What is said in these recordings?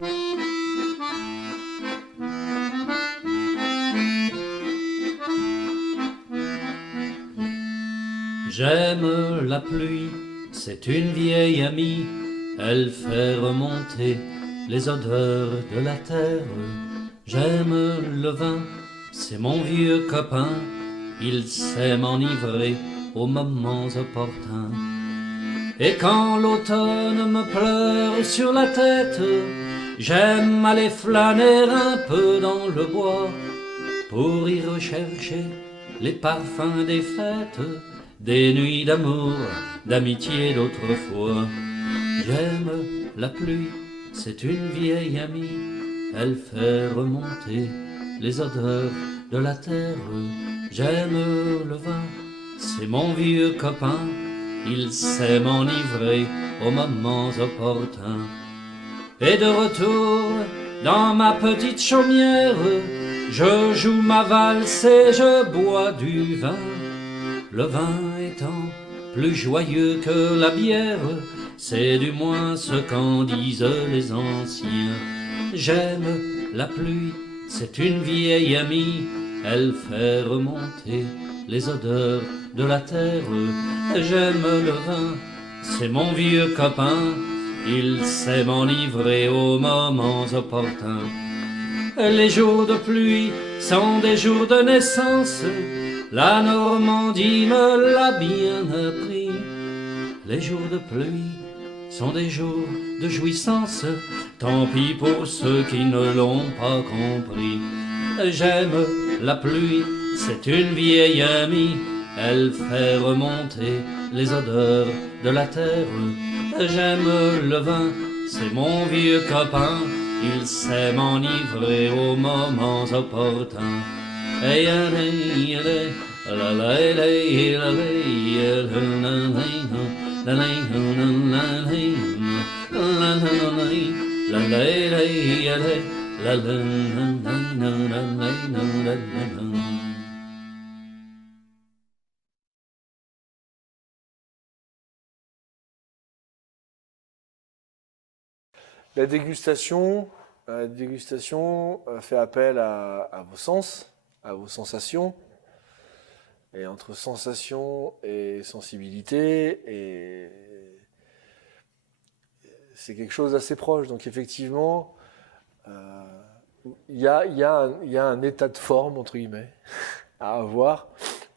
J'aime la pluie, c'est une vieille amie, elle fait remonter les odeurs de la terre. J'aime le vin, c'est mon vieux copain, il sait m'enivrer aux moments opportuns. Et quand l'automne me pleure sur la tête, j'aime aller flâner un peu dans le bois pour y rechercher les parfums des fêtes, des nuits d'amour, d'amitié d'autrefois. J'aime la pluie, c'est une vieille amie, elle fait remonter les odeurs de la terre. J'aime le vin, c'est mon vieux copain, il sait m'enivrer aux moments opportuns. Et de retour dans ma petite chaumière, je joue ma valse et je bois du vin. Le vin étant plus joyeux que la bière, c'est du moins ce qu'en disent les anciens. J'aime la pluie, c'est une vieille amie, elle fait remonter les odeurs de la terre. J'aime le vin, c'est mon vieux copain, il sait m'enivrer aux moments opportuns. Les jours de pluie sont des jours de naissance, la Normandie me l'a bien appris. Les jours de pluie sont des jours de jouissance, tant pis pour ceux qui ne l'ont pas compris. J'aime la pluie, c'est une vieille amie, elle fait remonter les odeurs de la terre. J'aime le vin, c'est mon vieux copain, il sait m'enivrer aux moments opportuns. La dégustation fait appel à vos sens, à vos sensations. Et entre sensation et sensibilité, c'est quelque chose d'assez proche. Donc effectivement, il y a un état de forme, entre guillemets, à avoir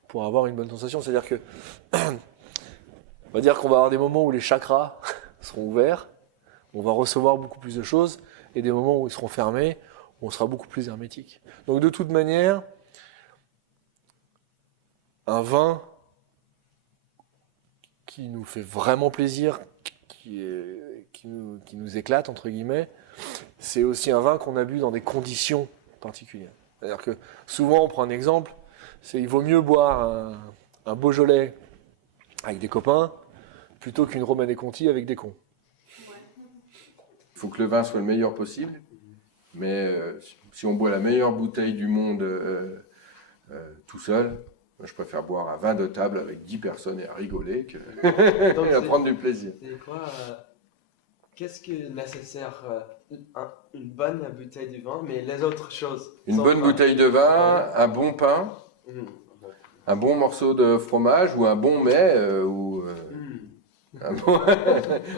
pour avoir une bonne sensation. C'est-à-dire que, on va dire qu'on va avoir des moments où les chakras seront ouverts, on va recevoir beaucoup plus de choses, et des moments où ils seront fermés, où on sera beaucoup plus hermétique. Donc de toute manière, un vin qui nous fait vraiment plaisir, qui nous éclate, entre guillemets, c'est aussi un vin qu'on a bu dans des conditions particulières. C'est-à-dire que souvent, on prend un exemple, il vaut mieux boire un Beaujolais avec des copains plutôt qu'une Romanée Conti avec des cons. Il faut que le vin soit le meilleur possible, mais si on boit la meilleure bouteille du monde tout seul, je préfère boire un vin de table avec 10 personnes et à rigoler et à prendre du plaisir. C'est quoi qu'est-ce que nécessaire une bonne bouteille de vin, mais les autres choses? Une bonne bouteille de vin, un bon pain, un bon morceau de fromage ou un bon mets,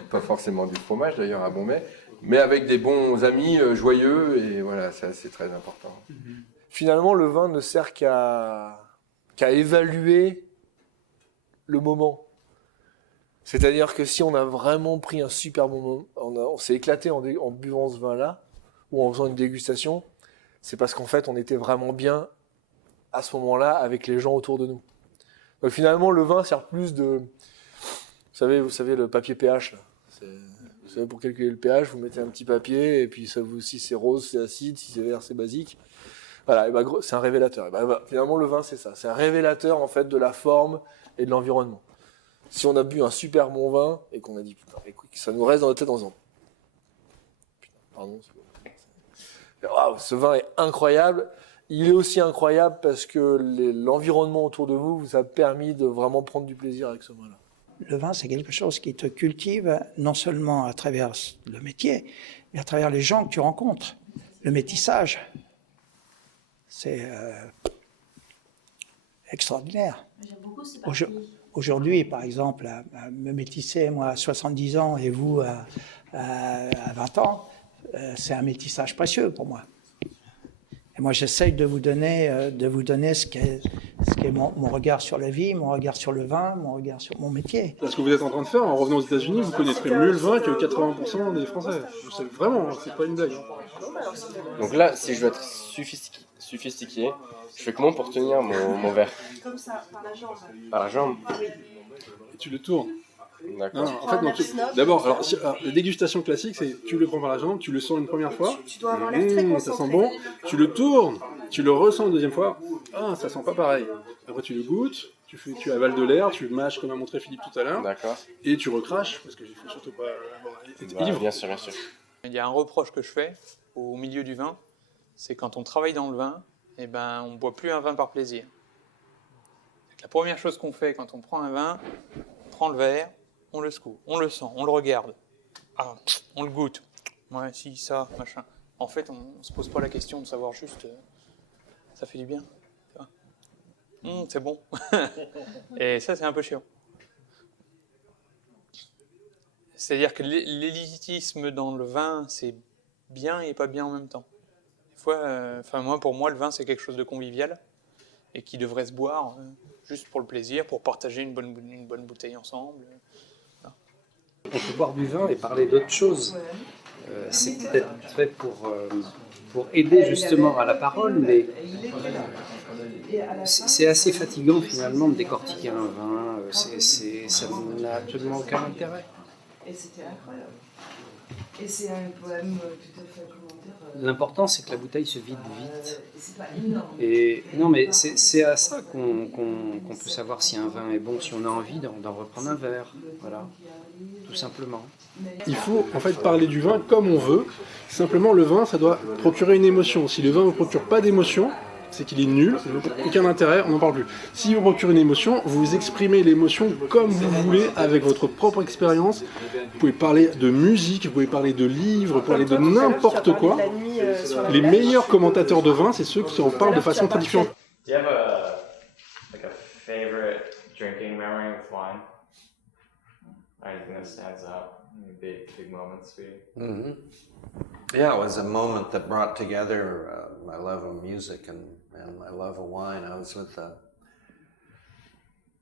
pas forcément du fromage d'ailleurs, un bon mets, mais avec des bons amis joyeux, et voilà, ça c'est très important. Finalement, le vin ne sert qu'à évaluer le moment. C'est-à-dire que si on a vraiment pris un super moment, on s'est éclaté en buvant ce vin-là, ou en faisant une dégustation, c'est parce qu'en fait, on était vraiment bien à ce moment-là avec les gens autour de nous. Donc finalement, le vin sert plus de... Vous savez le papier pH, là. Vous savez, pour calculer le pH, vous mettez un petit papier, et puis si c'est rose, c'est acide, si c'est vert, c'est basique. Voilà, c'est un révélateur. Finalement, le vin, c'est ça. C'est un révélateur, en fait, de la forme et de l'environnement. Si on a bu un super bon vin, et qu'on a dit, putain, écoute, ça nous reste dans la tête en disant, putain, pardon, waouh, ce vin est incroyable. Il est aussi incroyable parce que l'environnement autour de vous a permis de vraiment prendre du plaisir avec ce vin-là. Le vin, c'est quelque chose qui te cultive non seulement à travers le métier, mais à travers les gens que tu rencontres. Le métissage, c'est extraordinaire. Aujourd'hui, par exemple, à me métisser, moi, à 70 ans et vous à 20 ans, c'est un métissage précieux pour moi. Et moi, j'essaye de vous donner ce qu'est mon regard sur la vie, mon regard sur le vin, mon regard sur mon métier. Ce que vous êtes en train de faire, en revenant aux États-Unis, vous connaîtrez mieux le vin que 80% des Français. C'est vraiment, c'est pas une blague. Donc là, si je veux être sophistiqué, je fais comment pour tenir mon verre? Comme ça, par la jambe. Par la jambe? Et tu le tournes. D'accord. Non, en fait, non, d'abord, la dégustation classique, c'est tu le prends par la jambe, tu le sens une première fois, Tu dois avoir l'air très concentré. ça sent bon, tu le tournes, tu le ressens une deuxième fois, ça sent pas pareil. Après, tu le goûtes, tu avales de l'air, tu mâches comme a montré Philippe tout à l'heure, D'accord. et tu recraches, parce qu'il faut surtout pas être ivre. Bien sûr, bien sûr. Il y a un reproche que je fais au milieu du vin, c'est quand on travaille dans le vin, eh ben, on ne boit plus un vin par plaisir. La première chose qu'on fait quand on prend un vin, on prend le verre, on le secoue, on le sent, on le regarde, on le goûte, ouais, si, ça, machin. En fait, on ne se pose pas la question de savoir juste, ça fait du bien, c'est bon. Et ça, c'est un peu chiant. C'est-à-dire que l'élitisme dans le vin, c'est bien et pas bien en même temps. Des fois, pour moi, le vin, c'est quelque chose de convivial et qui devrait se boire juste pour le plaisir, pour partager une bonne bouteille ensemble. On peut boire du vin et parler d'autres choses. C'est peut-être fait pour aider justement à la parole, mais c'est assez fatigant finalement de décortiquer un vin. Ça n'a absolument aucun intérêt. Et c'était incroyable. Et c'est un poème tout à fait documentaire. L'important, c'est que la bouteille se vide vite. C'est pas énorme. Et non, mais c'est à ça qu'on peut savoir si un vin est bon, si on a envie d'en reprendre un verre. Voilà, tout simplement. Il faut en fait parler du vin comme on veut. Simplement, le vin, ça doit procurer une émotion. Si le vin ne vous procure pas d'émotion, c'est qu'il est nul, il n'a aucun intérêt, on n'en parle plus. Si vous procure une émotion, vous exprimez l'émotion comme vous voulez, avec votre propre expérience. Vous pouvez parler de musique, vous pouvez parler de livres, vous pouvez parler de n'importe quoi. Les meilleurs commentateurs de vin, c'est ceux qui en parlent de façon très différente. Do you have a favorite drinking memory with wine? Anything that stands out? Any big moments for you? Mm-hmm. Yeah, it was a moment that brought together my love of music and my love of wine. I was with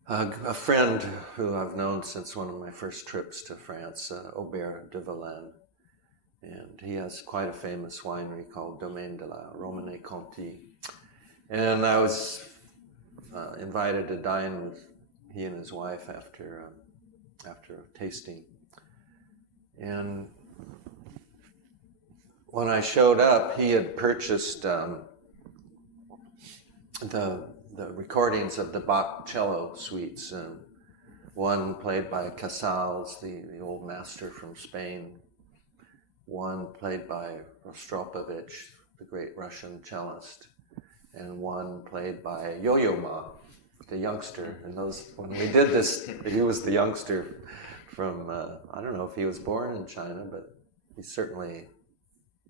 a friend who I've known since one of my first trips to France, Aubert de Valenne. And he has quite a famous winery called Domaine de la Romanée-Conti. And I was invited to dine with he and his wife after a tasting. And when I showed up, he had purchased the recordings of the Bach cello suites, one played by Casals, the old master from Spain, one played by Rostropovich, the great Russian cellist, and one played by Yo-Yo Ma, the youngster. And when we did this, he was the youngster from, I don't know if he was born in China, but he certainly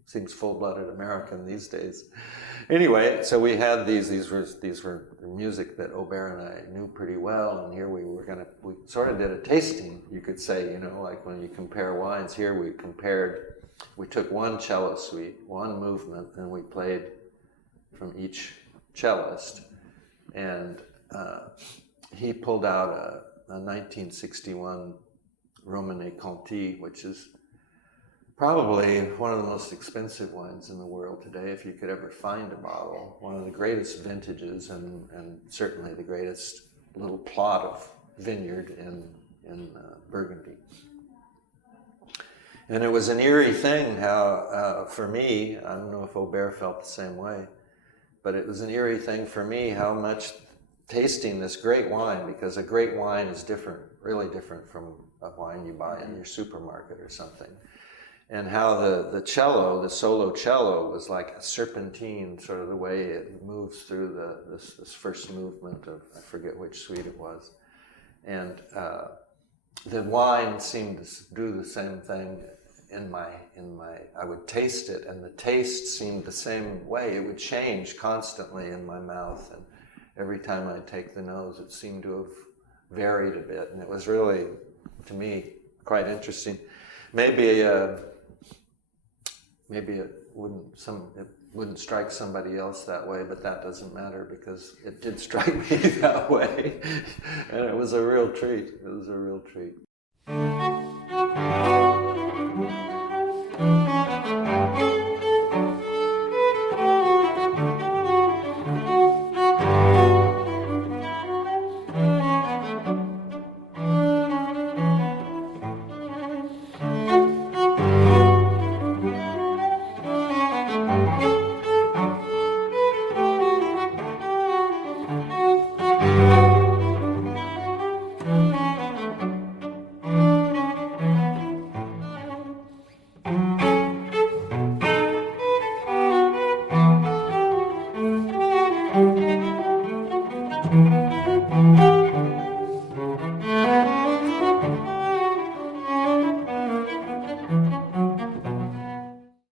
seems full-blooded American these days. Anyway, so we had these were music that Aubert and I knew pretty well, and here we sort of did a tasting, you could say, like when you compare wines. Here we took one cello suite, one movement, and we played from each cellist. And he pulled out a 1961 Romanée-Conti, which is probably one of the most expensive wines in the world today, if you could ever find a bottle. One of the greatest vintages, and certainly the greatest little plot of vineyard in Burgundy. And it was an eerie thing how, for me, I don't know if Aubert felt the same way, but it was an eerie thing for me how much tasting this great wine, because a great wine is different, really different from a wine you buy in your supermarket or something. And how the cello, the solo cello, was like a serpentine, sort of the way it moves through this first movement of, I forget which suite it was. And the wine seemed to do the same thing I would taste it, and the taste seemed the same way. It would change constantly in my mouth, and every time I'd take the nose, it seemed to have varied a bit, and it was really, to me, quite interesting. Maybe it wouldn't strike somebody else that way, but that doesn't matter because it did strike me that way, and it was a real treat. It was a real treat.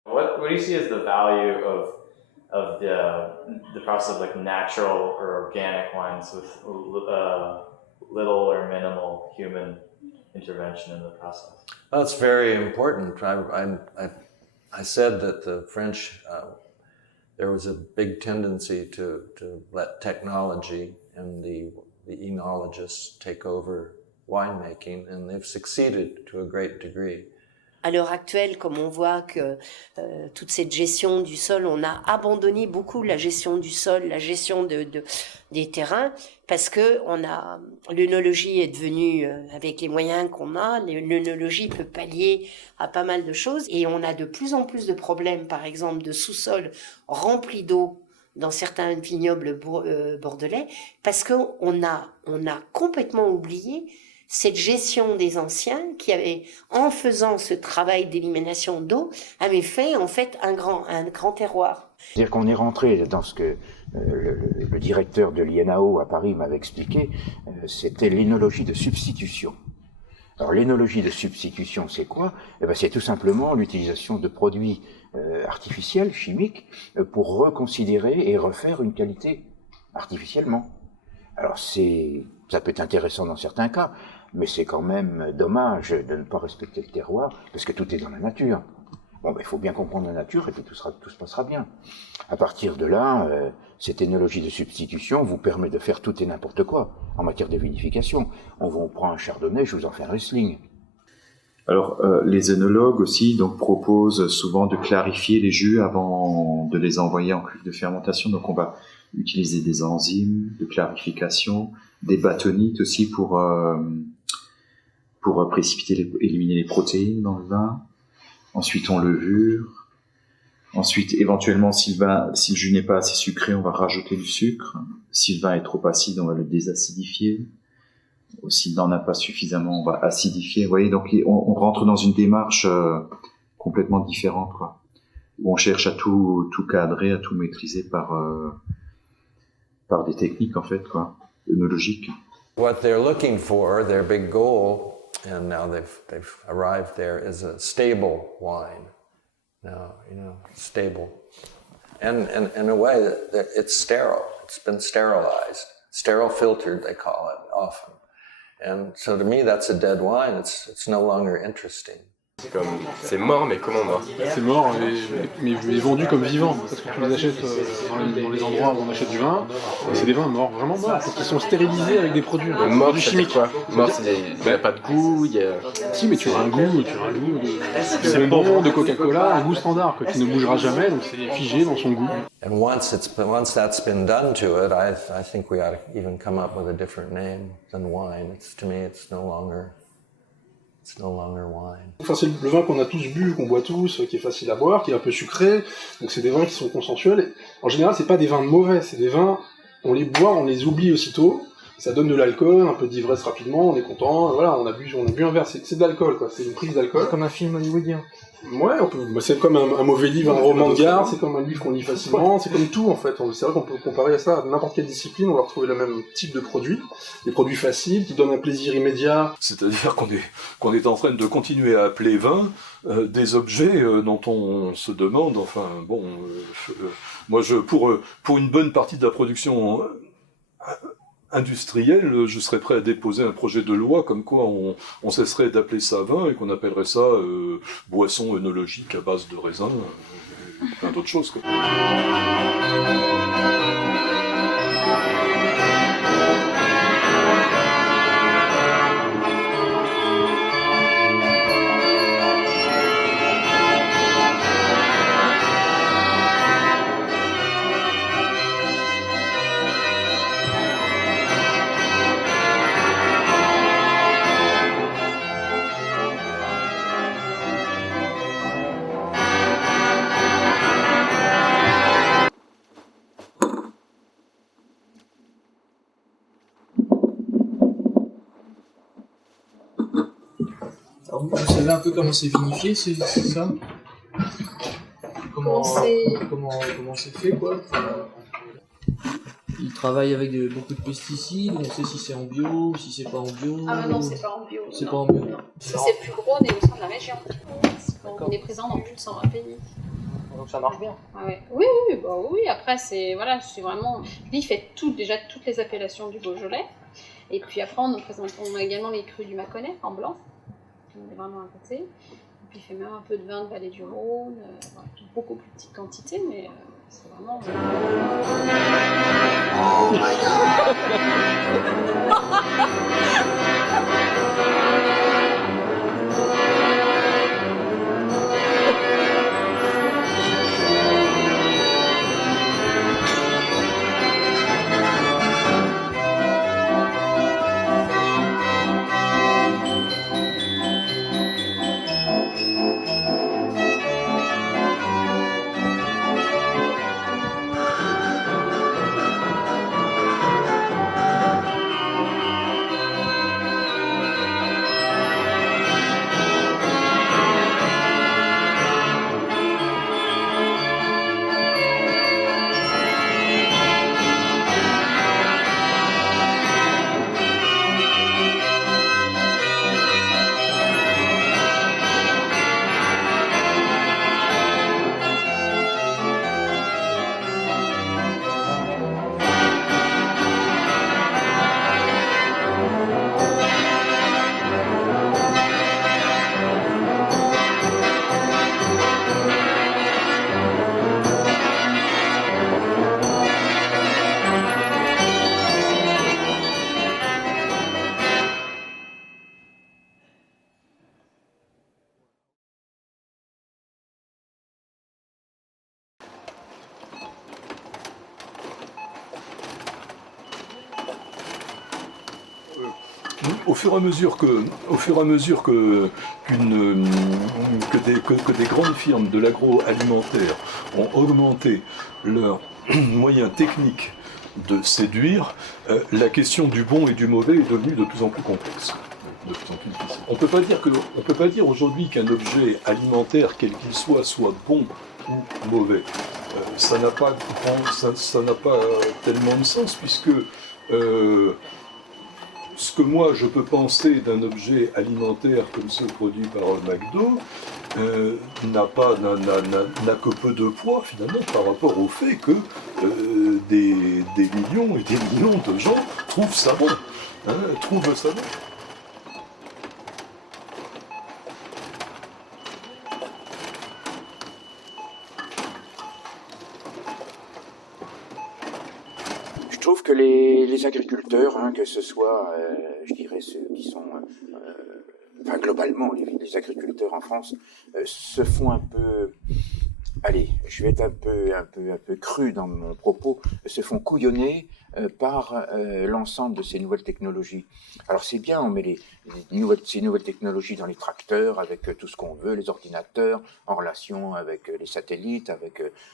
What do you see as the value of the process of like natural or organic wines with little or minimal human intervention in the process? Well, it's very important. I said that the French, there was a big tendency to let technology and the enologists take over winemaking, and they've succeeded to a great degree. À l'heure actuelle, comme on voit que toute cette gestion du sol, on a abandonné beaucoup la gestion du sol, la gestion des terrains, parce que l'œnologie est devenue, avec les moyens qu'on a, l'œnologie peut pallier à pas mal de choses, et on a de plus en plus de problèmes, par exemple, de sous-sol remplis d'eau dans certains vignobles bordelais, parce qu'on a complètement oublié cette gestion des anciens qui avaient, en faisant ce travail d'élimination d'eau, avaient fait en fait un grand terroir. C'est-à-dire qu'on est rentré dans ce que le directeur de l'INAO à Paris m'avait expliqué, c'était l'énologie de substitution. Alors l'énologie de substitution, c'est quoi? Eh ben, c'est tout simplement l'utilisation de produits artificiels, chimiques, pour reconsidérer et refaire une qualité artificiellement. Alors ça peut être intéressant dans certains cas, mais c'est quand même dommage de ne pas respecter le terroir, parce que tout est dans la nature. Bon, ben, il faut bien comprendre la nature, et puis tout se passera bien. À partir de là, cette énologie de substitution vous permet de faire tout et n'importe quoi en matière de vinification. On prend un chardonnay, je vous en fais un Riesling. Alors, les œnologues aussi donc proposent souvent de clarifier les jus avant de les envoyer en cuve de fermentation. Donc, on va utiliser des enzymes de clarification, des bâtonnites aussi pour précipiter, éliminer les protéines dans le vin. Ensuite, on levure. Ensuite, éventuellement, si le jus n'est pas assez sucré, on va rajouter du sucre. Si le vin est trop acide, on va le désacidifier. S'il n'en a pas suffisamment, on va acidifier. Vous voyez, donc on rentre dans une démarche complètement différente, quoi, où on cherche à tout cadrer, à tout maîtriser par des techniques, en fait, quoi, œnologiques. What they're looking for, their big goal, and now they've arrived there, is a stable wine. Now, stable. And in a way, that it's sterile. It's been sterilized. Sterile filtered, they call it often. And so to me, that's a dead wine. It's no longer interesting. C'est mort, mais comment mort? C'est mort, mais vendu comme vivant, parce que tu les achètes dans les endroits où on achète du vin, et c'est des vins morts, vraiment morts, parce qu'ils sont stérilisés avec des produits chimiques. Quoi. Mort, il n'y a pas de goût, Si, mais tu as un goût de bonbon, de Coca-Cola, un goût standard, qui ne bougera jamais, donc c'est figé dans son goût. And once that's been done to it, I think we ought to even come up with a different name than wine. To me, it's no longer wine. Enfin, c'est le vin qu'on a tous bu, qu'on boit tous, qui est facile à boire, qui est un peu sucré. Donc c'est des vins qui sont consensuels. En général, c'est pas des vins mauvais, c'est des vins, on les boit, on les oublie aussitôt. Ça donne de l'alcool, un peu d'ivresse rapidement, on est content, voilà, on a bu un verre, c'est de l'alcool, quoi, c'est une prise d'alcool. Comme un film hollywoodien. Ouais, c'est comme un mauvais livre, un roman de gare, c'est comme un livre qu'on lit facilement, c'est comme tout en fait. C'est vrai qu'on peut comparer à ça à n'importe quelle discipline, on va retrouver le même type de produit, des produits faciles qui donnent un plaisir immédiat. C'est-à-dire qu'on est en train de continuer à appeler vin des objets dont on se demande, enfin bon, moi pour une bonne partie de la production industriel, je serais prêt à déposer un projet de loi comme quoi on cesserait d'appeler ça vin et qu'on appellerait ça boisson œnologique à base de raisin, et plein d'autres choses, quoi. Alors, vous savez un peu comment c'est vinifié, c'est ça? Comment c'est fait, quoi? Ils travaillent avec beaucoup de pesticides, on sait si c'est en bio, si c'est pas en bio. Ah non, c'est pas en bio. C'est pas en bio. C'est le plus gros, on est au sein de la région. On est présent dans plus de 120 pays. Donc ça marche bien. Ah ouais. Oui, après c'est vraiment... Lui il fait déjà toutes les appellations du Beaujolais. Et puis après on a également les crus du Mâconnais en blanc. On est vraiment à côté. Et puis il fait même un peu de vin de Vallée du Rhône. Beaucoup plus petite quantité, mais c'est vraiment... Oh my God. Au fur et à mesure que des grandes firmes de l'agroalimentaire ont augmenté leurs moyens techniques de séduire, la question du bon et du mauvais est devenue de plus en plus complexe. De plus en plus difficile. On peut pas dire aujourd'hui qu'un objet alimentaire, quel qu'il soit bon ou mauvais. Ça n'a pas tellement de sens, puisque ce que moi je peux penser d'un objet alimentaire comme ceux produits par McDo n'a que peu de poids finalement par rapport au fait que des millions et des millions de gens trouvent ça bon. Je trouve que les agriculteurs, que ce soit, je dirais, ceux qui sont, enfin globalement, les agriculteurs en France, se font un peu, allez, je vais être un peu cru dans mon propos, se font couillonner par l'ensemble de ces nouvelles technologies. Alors c'est bien, on met ces nouvelles technologies dans les tracteurs, avec tout ce qu'on veut, les ordinateurs, en relation avec les satellites,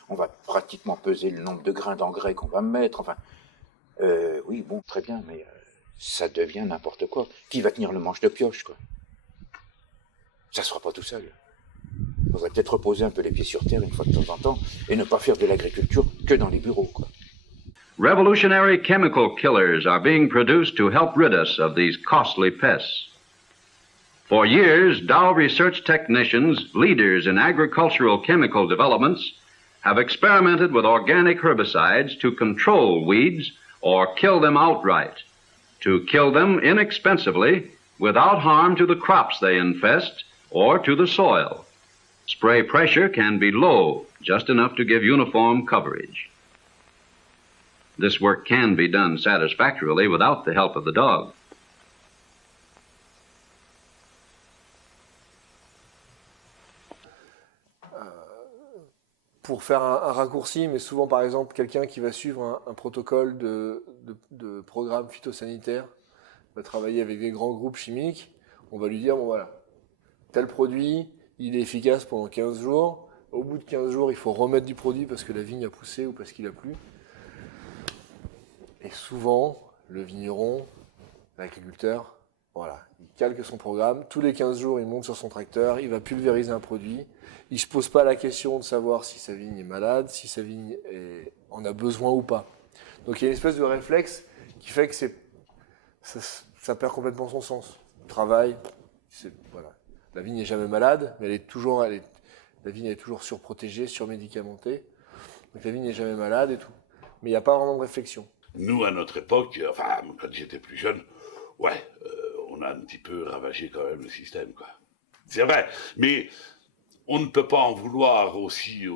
on va pratiquement peser le nombre de grains d'engrais qu'on va mettre, enfin... oui, bon, très bien, mais ça devient n'importe quoi. Qui va tenir le manche de pioche, quoi? Ça se fera pas tout seul. On va peut-être reposer un peu les pieds sur terre une fois de temps en temps et ne pas faire de l'agriculture que dans les bureaux, quoi. Revolutionary chemical killers are being produced to help rid us of these costly pests. For years, Dow research technicians, leaders in agricultural chemical developments, have experimented with organic herbicides to control weeds or kill them outright, to kill them inexpensively without harm to the crops they infest or to the soil. Spray pressure can be low, just enough to give uniform coverage. This work can be done satisfactorily without the help of the dog. Pour faire un raccourci, mais souvent par exemple quelqu'un qui va suivre un protocole de programme phytosanitaire, va travailler avec des grands groupes chimiques, on va lui dire, bon voilà, tel produit, il est efficace pendant 15 jours, au bout de 15 jours il faut remettre du produit parce que la vigne a poussé ou parce qu'il a plu. Et souvent, le vigneron, l'agriculteur, voilà, il calque son programme, tous les 15 jours il monte sur son tracteur, il va pulvériser un produit, il ne se pose pas la question de savoir si sa vigne est malade, si sa vigne en a besoin ou pas. Donc il y a une espèce de réflexe qui fait que ça perd complètement son sens. Le travail, voilà. La vigne n'est jamais malade, mais la vigne est toujours surprotégée, surmédicamentée. Donc la vigne n'est jamais malade et tout. Mais il n'y a pas vraiment de réflexion. Nous, à notre époque, enfin, quand j'étais plus jeune, ouais, on a un petit peu ravagé quand même le système, quoi. C'est vrai, mais on ne peut pas en vouloir aussi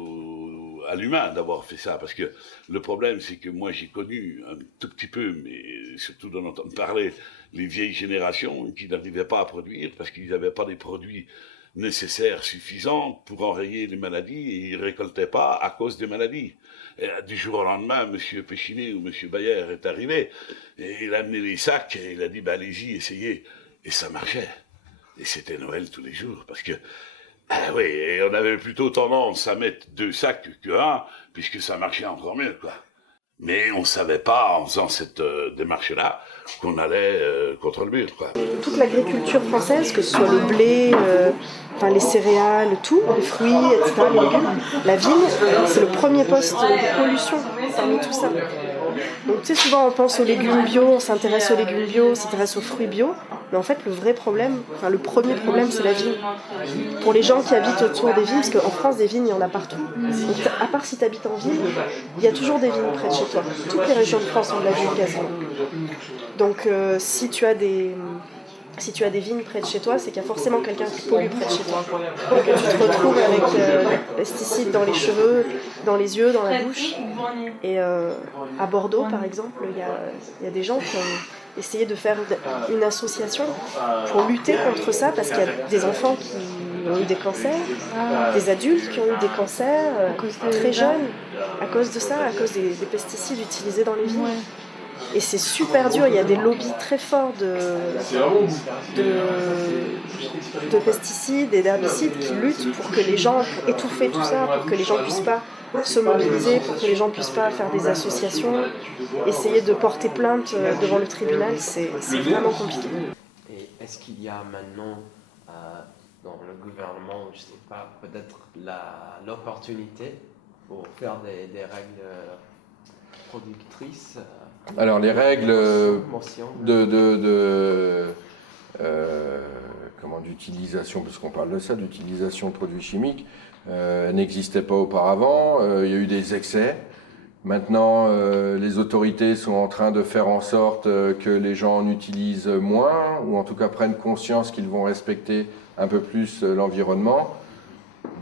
à l'humain d'avoir fait ça, parce que le problème, c'est que moi, j'ai connu un tout petit peu, mais surtout d'en entendre parler, les vieilles générations qui n'arrivaient pas à produire parce qu'ils n'avaient pas des produits nécessaires, suffisants pour enrayer les maladies, et ils ne récoltaient pas à cause des maladies. Et du jour au lendemain, M. Péchinet ou M. Bayer est arrivé, et il a amené les sacs, et il a dit, bah, allez-y, essayez. Et ça marchait. Et c'était Noël tous les jours, parce que, ah oui, et on avait plutôt tendance à mettre 2 sacs qu'un, puisque ça marchait encore mieux, quoi. Mais on ne savait pas, en faisant cette démarche-là, qu'on allait contre le mur, quoi. Toute l'agriculture française, que ce soit le blé, les céréales, tout, les fruits, etc., les légumes, la vigne, c'est le premier poste de pollution parmi tout ça. Donc tu sais, souvent on pense aux légumes bio, on s'intéresse aux légumes bio, on s'intéresse aux fruits bio, mais en fait le vrai problème, le premier problème, c'est la vigne. Pour les gens qui habitent autour des vignes, parce qu'en France des vignes il y en a partout, donc, à part si tu habites en ville, il y a toujours des vignes près de chez toi. Toutes les régions de France ont de la vigne quasiment. Donc si tu as des vignes près de chez toi, c'est qu'il y a forcément quelqu'un qui pollue près de chez toi. Donc tu te retrouves avec des pesticides dans les cheveux, dans les yeux, dans la bouche. Et à Bordeaux, par exemple, il y a des gens qui ont essayé de faire une association pour lutter contre ça, parce qu'il y a des enfants qui ont eu des cancers, des adultes qui ont eu des cancers très jeunes, à cause de ça, à cause des pesticides utilisés dans les vignes. Et c'est super dur, il y a des lobbies très forts de pesticides et d'herbicides qui luttent pour que les gens, pour étouffer tout ça, pour que les gens ne puissent pas se mobiliser, pour que les gens ne puissent pas faire des associations, essayer de porter plainte devant le tribunal, c'est vraiment compliqué. Et est-ce qu'il y a maintenant dans le gouvernement, je ne sais pas, peut-être l'opportunité pour faire des règles productrices? Alors les règles d'utilisation, parce qu'on parle de ça, d'utilisation de produits chimiques, n'existaient pas auparavant. Il y a eu des excès. Maintenant, les autorités sont en train de faire en sorte que les gens en utilisent moins, ou en tout cas prennent conscience qu'ils vont respecter un peu plus l'environnement.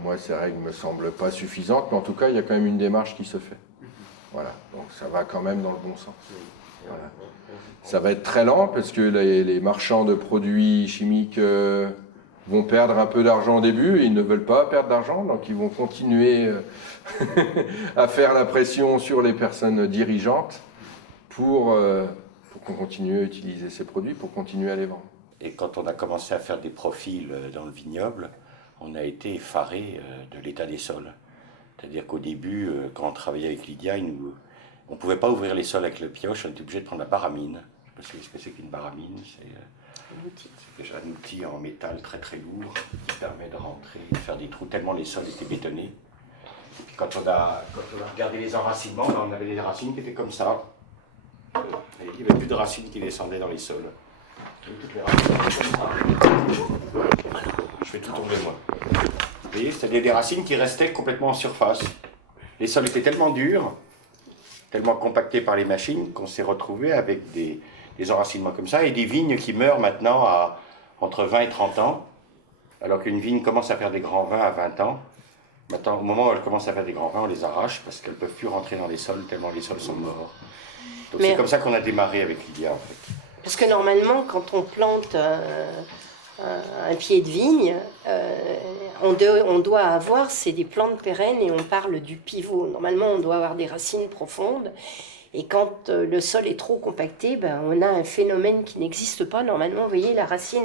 Moi, ces règles ne me semblent pas suffisantes, mais en tout cas, il y a quand même une démarche qui se fait. Voilà, donc ça va quand même dans le bon sens. Voilà. Ça va être très lent parce que les marchands de produits chimiques vont perdre un peu d'argent au début, et ils ne veulent pas perdre d'argent, donc ils vont continuer à faire la pression sur les personnes dirigeantes pour qu'on continue à utiliser ces produits, pour continuer à les vendre. Et quand on a commencé à faire des profils dans le vignoble, on a été effaré de l'état des sols. C'est-à-dire qu'au début, quand on travaillait avec Lydia, on ne pouvait pas ouvrir les sols avec le pioche, on était obligé de prendre la paramine. pas ce que c'est qu'une baramine. C'est déjà un outil en métal très très lourd qui permet de rentrer, de faire des trous tellement les sols étaient bétonnés. Et puis quand on a regardé les enracinements, on avait des racines qui étaient comme ça. Et il n'y avait plus de racines qui descendaient dans les sols. Et toutes les racines étaient comme ça. Je fais tout tomber moi. Vous voyez, c'était des racines qui restaient complètement en surface. Les sols étaient tellement durs, tellement compactés par les machines, qu'on s'est retrouvé avec des enracinements comme ça, et des vignes qui meurent maintenant à entre 20 et 30 ans, alors qu'une vigne commence à faire des grands vins à 20 ans. Maintenant, au moment où elle commence à faire des grands vins, on les arrache parce qu'elles ne peuvent plus rentrer dans les sols, tellement les sols sont morts. Donc c'est comme ça qu'on a démarré avec Lydia, en fait. Parce que normalement, quand on plante un pied de vigne, on doit avoir, c'est des plantes pérennes et on parle du pivot. Normalement, on doit avoir des racines profondes. Et quand le sol est trop compacté, ben, on a un phénomène qui n'existe pas. Normalement, vous voyez, la racine,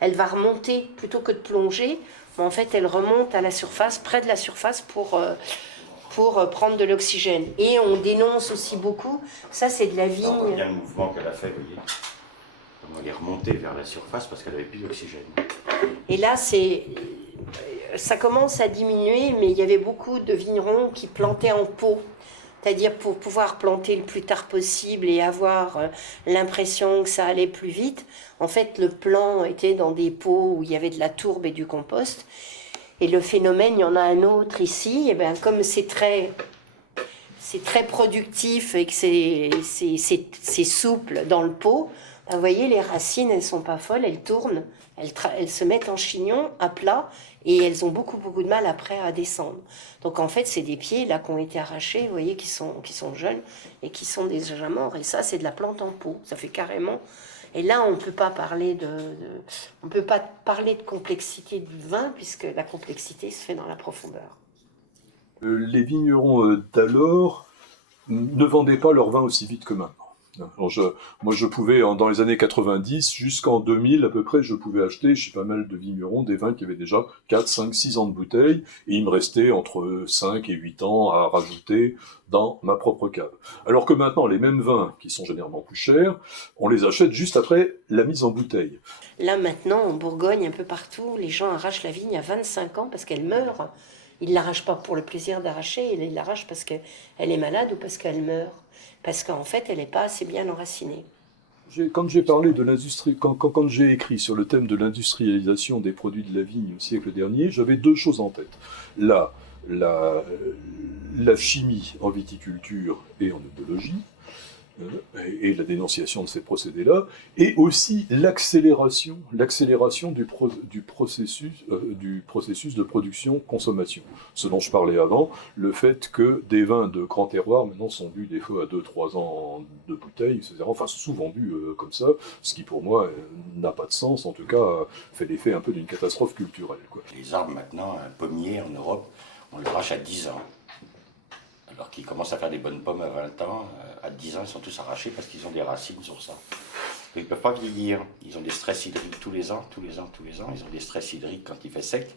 elle va remonter plutôt que de plonger. Mais en fait, elle remonte à la surface, près de la surface, pour prendre de l'oxygène. Et on dénonce aussi beaucoup, ça c'est de la vigne. On voit bien le mouvement qu'elle a fait, vous voyez. Elle est remontée vers la surface parce qu'elle n'avait plus d'oxygène. Et là, ça commence à diminuer, mais il y avait beaucoup de vignerons qui plantaient en pot. C'est-à-dire pour pouvoir planter le plus tard possible et avoir l'impression que ça allait plus vite. En fait, le plant était dans des pots où il y avait de la tourbe et du compost. Et le phénomène, il y en a un autre ici. Et bien, comme c'est très productif et que c'est souple dans le pot, ben, vous voyez, les racines, elles ne sont pas folles, elles tournent, elles se mettent en chignon, à plat, et elles ont beaucoup de mal après à descendre. Donc en fait, c'est des pieds là qui ont été arrachés, vous voyez, qui sont jeunes et qui sont déjà morts. Et ça, c'est de la plante en pot. Ça fait carrément. Et là, on peut pas parler on peut pas parler de complexité du vin puisque la complexité se fait dans la profondeur. Les vignerons d'alors ne vendaient pas leur vin aussi vite que maintenant. Alors moi, je pouvais, dans les années 90, jusqu'en 2000 à peu près, je pouvais acheter chez pas mal de vignerons des vins qui avaient déjà 4, 5, 6 ans de bouteille, et il me restait entre 5 et 8 ans à rajouter dans ma propre cave. Alors que maintenant, les mêmes vins, qui sont généralement plus chers, on les achète juste après la mise en bouteille. Là, maintenant, en Bourgogne, un peu partout, les gens arrachent la vigne à 25 ans parce qu'elle meurt. Ils ne l'arrachent pas pour le plaisir d'arracher, ils l'arrachent parce qu'elle est malade ou parce qu'elle meurt. Parce qu'en fait, elle n'est pas assez bien enracinée. Quand j'ai parlé de l'industrie, quand j'ai écrit sur le thème de l'industrialisation des produits de la vigne au siècle dernier, j'avais deux choses en tête. La chimie en viticulture et en œnologie, et la dénonciation de ces procédés-là, et aussi l'accélération du processus de production-consommation. Ce dont je parlais avant, le fait que des vins de grand terroir maintenant sont vus des fois à 2-3 ans de bouteille, etc. Enfin, souvent vus comme ça, ce qui pour moi n'a pas de sens, en tout cas fait l'effet un peu d'une catastrophe culturelle, quoi. Les arbres maintenant, un pommier en Europe, on le arrache à 10 ans. Alors qu'ils commencent à faire des bonnes pommes à 20 ans, à 10 ans, ils sont tous arrachés parce qu'ils ont des racines sur ça. Ils ne peuvent pas vieillir. Ils ont des stress hydriques tous les ans. Ils ont des stress hydriques quand il fait sec.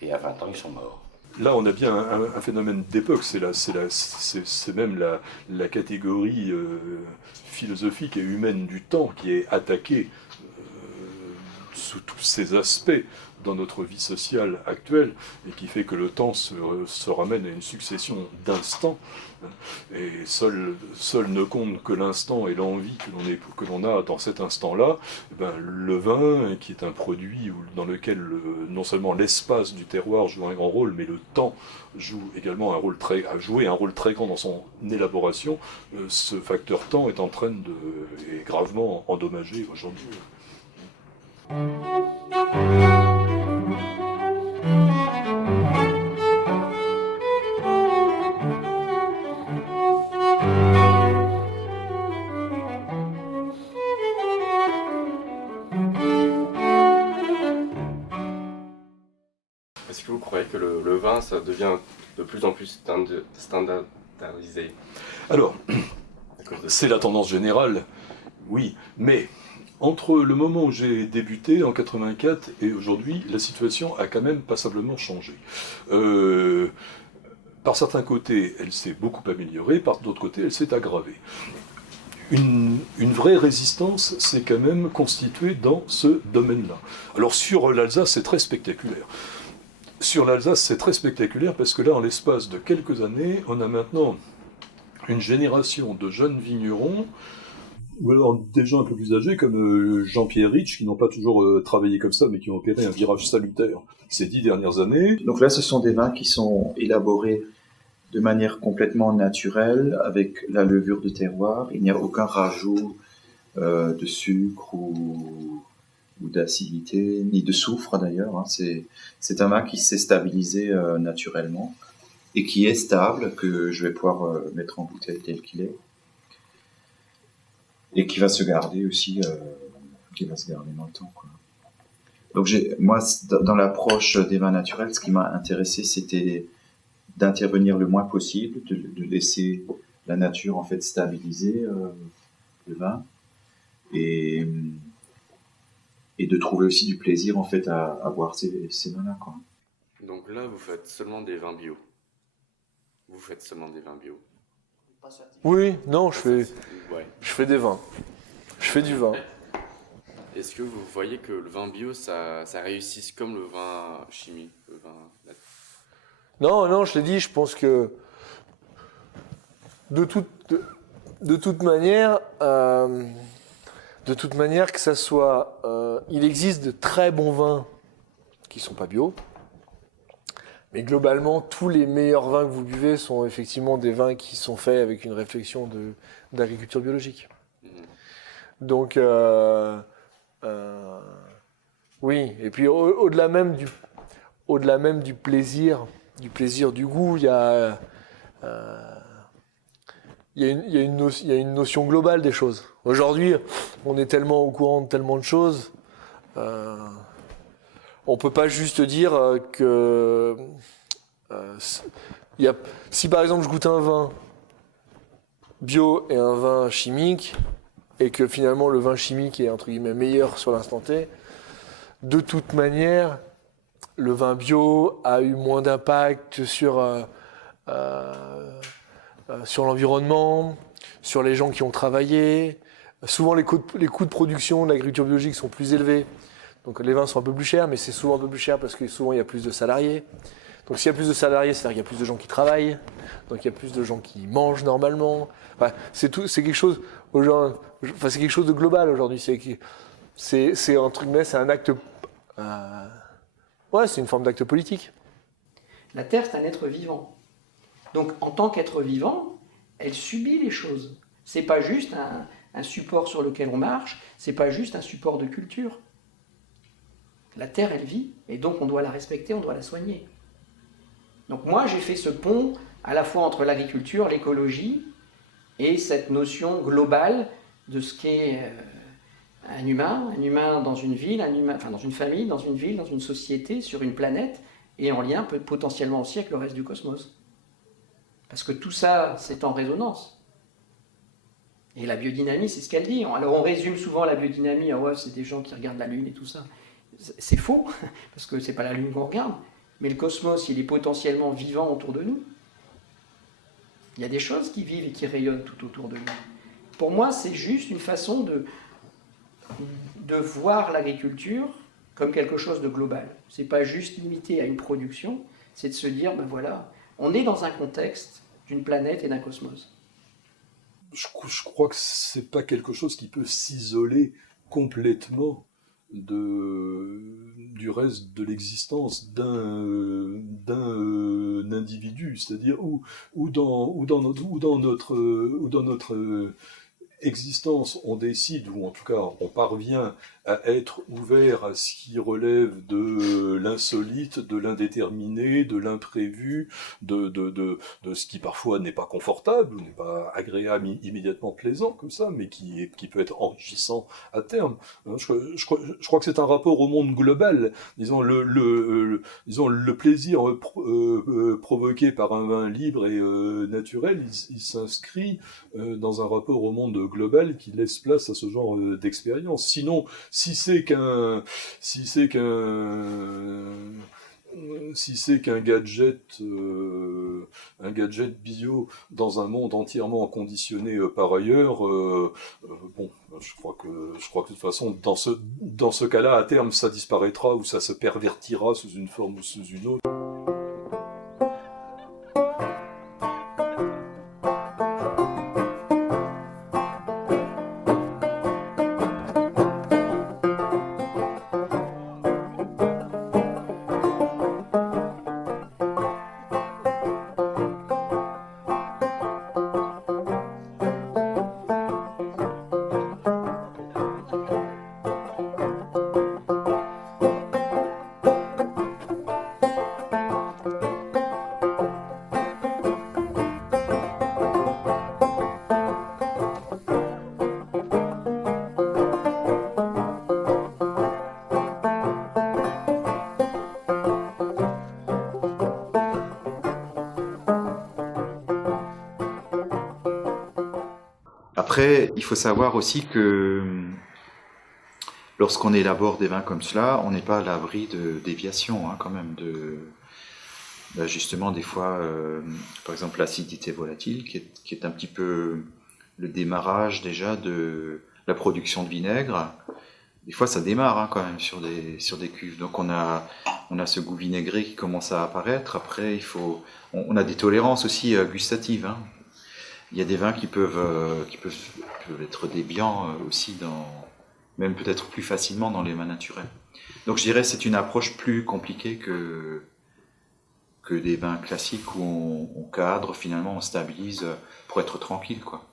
Et à 20 ans, ils sont morts. Là, on a bien un phénomène d'époque. C'est même la catégorie philosophique et humaine du temps qui est attaquée sous tous ses aspects dans notre vie sociale actuelle, et qui fait que le temps se ramène à une succession d'instants, et seul ne compte que l'instant et l'envie que l'on a dans cet instant-là. Ben, le vin, qui est un produit dans lequel non seulement l'espace du terroir joue un grand rôle, mais le temps joue également a joué un rôle très grand dans son élaboration, ce facteur temps est en train est gravement endommagé aujourd'hui. Est-ce que vous croyez que le vin, ça devient de plus en plus standardisé? Alors, c'est la tendance générale, oui, mais entre le moment où j'ai débuté en 84 et aujourd'hui, la situation a quand même passablement changé. Par certains côtés, elle s'est beaucoup améliorée, par d'autres côtés, elle s'est aggravée. une vraie résistance s'est quand même constituée dans ce domaine-là. Alors sur l'Alsace, c'est très spectaculaire. Sur l'Alsace, c'est très spectaculaire parce que là, en l'espace de quelques années, on a maintenant une génération de jeunes vignerons, ou alors des gens un peu plus âgés comme Jean-Pierre Rich, qui n'ont pas toujours travaillé comme ça, mais qui ont opéré un virage salutaire ces 10 dernières années. Donc là, ce sont des vins qui sont élaborés de manière complètement naturelle, avec la levure de terroir. Il n'y a aucun rajout de sucre ou d'acidité, ni de soufre d'ailleurs. Hein. C'est un vin qui s'est stabilisé naturellement et qui est stable, que je vais pouvoir mettre en bouteille tel qu'il est. Et qui va se garder aussi, qui va se garder dans le temps, quoi. Donc moi, dans l'approche des vins naturels, ce qui m'a intéressé, c'était d'intervenir le moins possible, de laisser la nature en fait stabiliser le vin, et de trouver aussi du plaisir en fait à boire ces vins-là, quoi. Donc là, vous faites seulement des vins bio. Vous faites seulement des vins bio. Oui, non, je fais des vins. Je fais du vin. Est-ce que vous voyez que le vin bio, ça réussisse comme le vin chimique, le vin... Non, je l'ai dit, je pense que de toute manière, que ça soit, il existe de très bons vins qui sont pas bio, mais globalement, tous les meilleurs vins que vous buvez sont effectivement des vins qui sont faits avec une réflexion d'agriculture biologique. Donc, oui, et puis au-delà même du plaisir du goût, il y a une notion globale des choses. Aujourd'hui, on est tellement au courant de tellement de choses, on peut pas juste dire que si par exemple je goûte un vin bio et un vin chimique, et que finalement le vin chimique est entre guillemets meilleur sur l'instant T, de toute manière, le vin bio a eu moins d'impact sur l'environnement, sur les gens qui ont travaillé. Souvent, les coûts de production de l'agriculture biologique sont plus élevés. Donc les vins sont un peu plus chers, mais c'est souvent un peu plus cher parce que souvent il y a plus de salariés. Donc s'il y a plus de salariés, c'est-à-dire qu'il y a plus de gens qui travaillent. Donc il y a plus de gens qui mangent normalement. Enfin, c'est quelque chose c'est quelque chose de global aujourd'hui. C'est entre guillemets, c'est un acte. C'est une forme d'acte politique. La Terre, c'est un être vivant. Donc, en tant qu'être vivant, elle subit les choses. C'est pas juste un support sur lequel on marche, c'est pas juste un support de culture. La Terre, elle vit, et donc on doit la respecter, on doit la soigner. Donc moi, j'ai fait ce pont à la fois entre l'agriculture, l'écologie, et cette notion globale de ce qu'est un humain dans une ville, dans une famille, dans une ville, dans une société, sur une planète, et en lien potentiellement aussi avec le reste du cosmos. Parce que tout ça, c'est en résonance. Et la biodynamie, c'est ce qu'elle dit. Alors on résume souvent la biodynamie, c'est des gens qui regardent la Lune et tout ça. C'est faux, parce que c'est pas la Lune qu'on regarde. Mais le cosmos, il est potentiellement vivant autour de nous. Il y a des choses qui vivent et qui rayonnent tout autour de nous. Pour moi, c'est juste une façon de voir l'agriculture comme quelque chose de global. C'est pas juste limité à une production, c'est de se dire, on est dans un contexte d'une planète et d'un cosmos. Je crois que c'est pas quelque chose qui peut s'isoler complètement du reste de l'existence d'un individu, c'est-à-dire où dans notre existence on décide, ou en tout cas on parvient à être ouvert à ce qui relève de l'insolite, de l'indéterminé, de l'imprévu, de ce qui parfois n'est pas confortable, ou n'est pas agréable, immédiatement plaisant comme ça, mais qui peut être enrichissant à terme. Je crois que c'est un rapport au monde global. Disons, le plaisir provoqué par un vin libre et naturel, il s'inscrit dans un rapport au monde global qui laisse place à ce genre d'expérience. Sinon, si c'est qu'un gadget un gadget bio dans un monde entièrement conditionné par ailleurs, bon, je crois que de toute façon, dans ce cas-là, à terme, ça disparaîtra ou ça se pervertira sous une forme ou sous une autre. Après, il faut savoir aussi que lorsqu'on élabore des vins comme cela, on n'est pas à l'abri de déviations, hein, quand même. Justement, des fois, par exemple, l'acidité volatile, qui est un petit peu le démarrage déjà de la production de vinaigre. Des fois, ça démarre hein, quand même sur des cuves. Donc, on a ce goût vinaigré qui commence à apparaître. Après, on a des tolérances aussi gustatives. Hein. Il y a des vins qui peuvent être déviants aussi, même peut-être plus facilement dans les vins naturels. Donc je dirais que c'est une approche plus compliquée que des vins classiques où on cadre, finalement on stabilise pour être tranquille, quoi.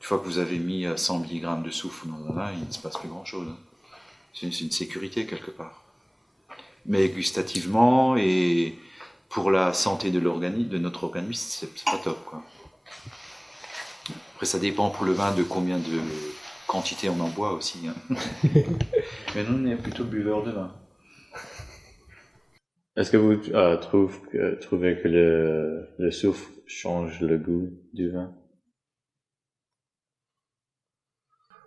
Une fois que vous avez mis 100 mg de soufre dans un vin, il ne se passe plus grand-chose. C'est une sécurité quelque part. Mais gustativement et pour la santé de notre organisme, c'est pas top, quoi. Après, ça dépend pour le vin de combien de quantité on en boit aussi. Hein. Mais nous, on est plutôt buveurs de vin. Est-ce que vous trouvez que le soufre change le goût du vin?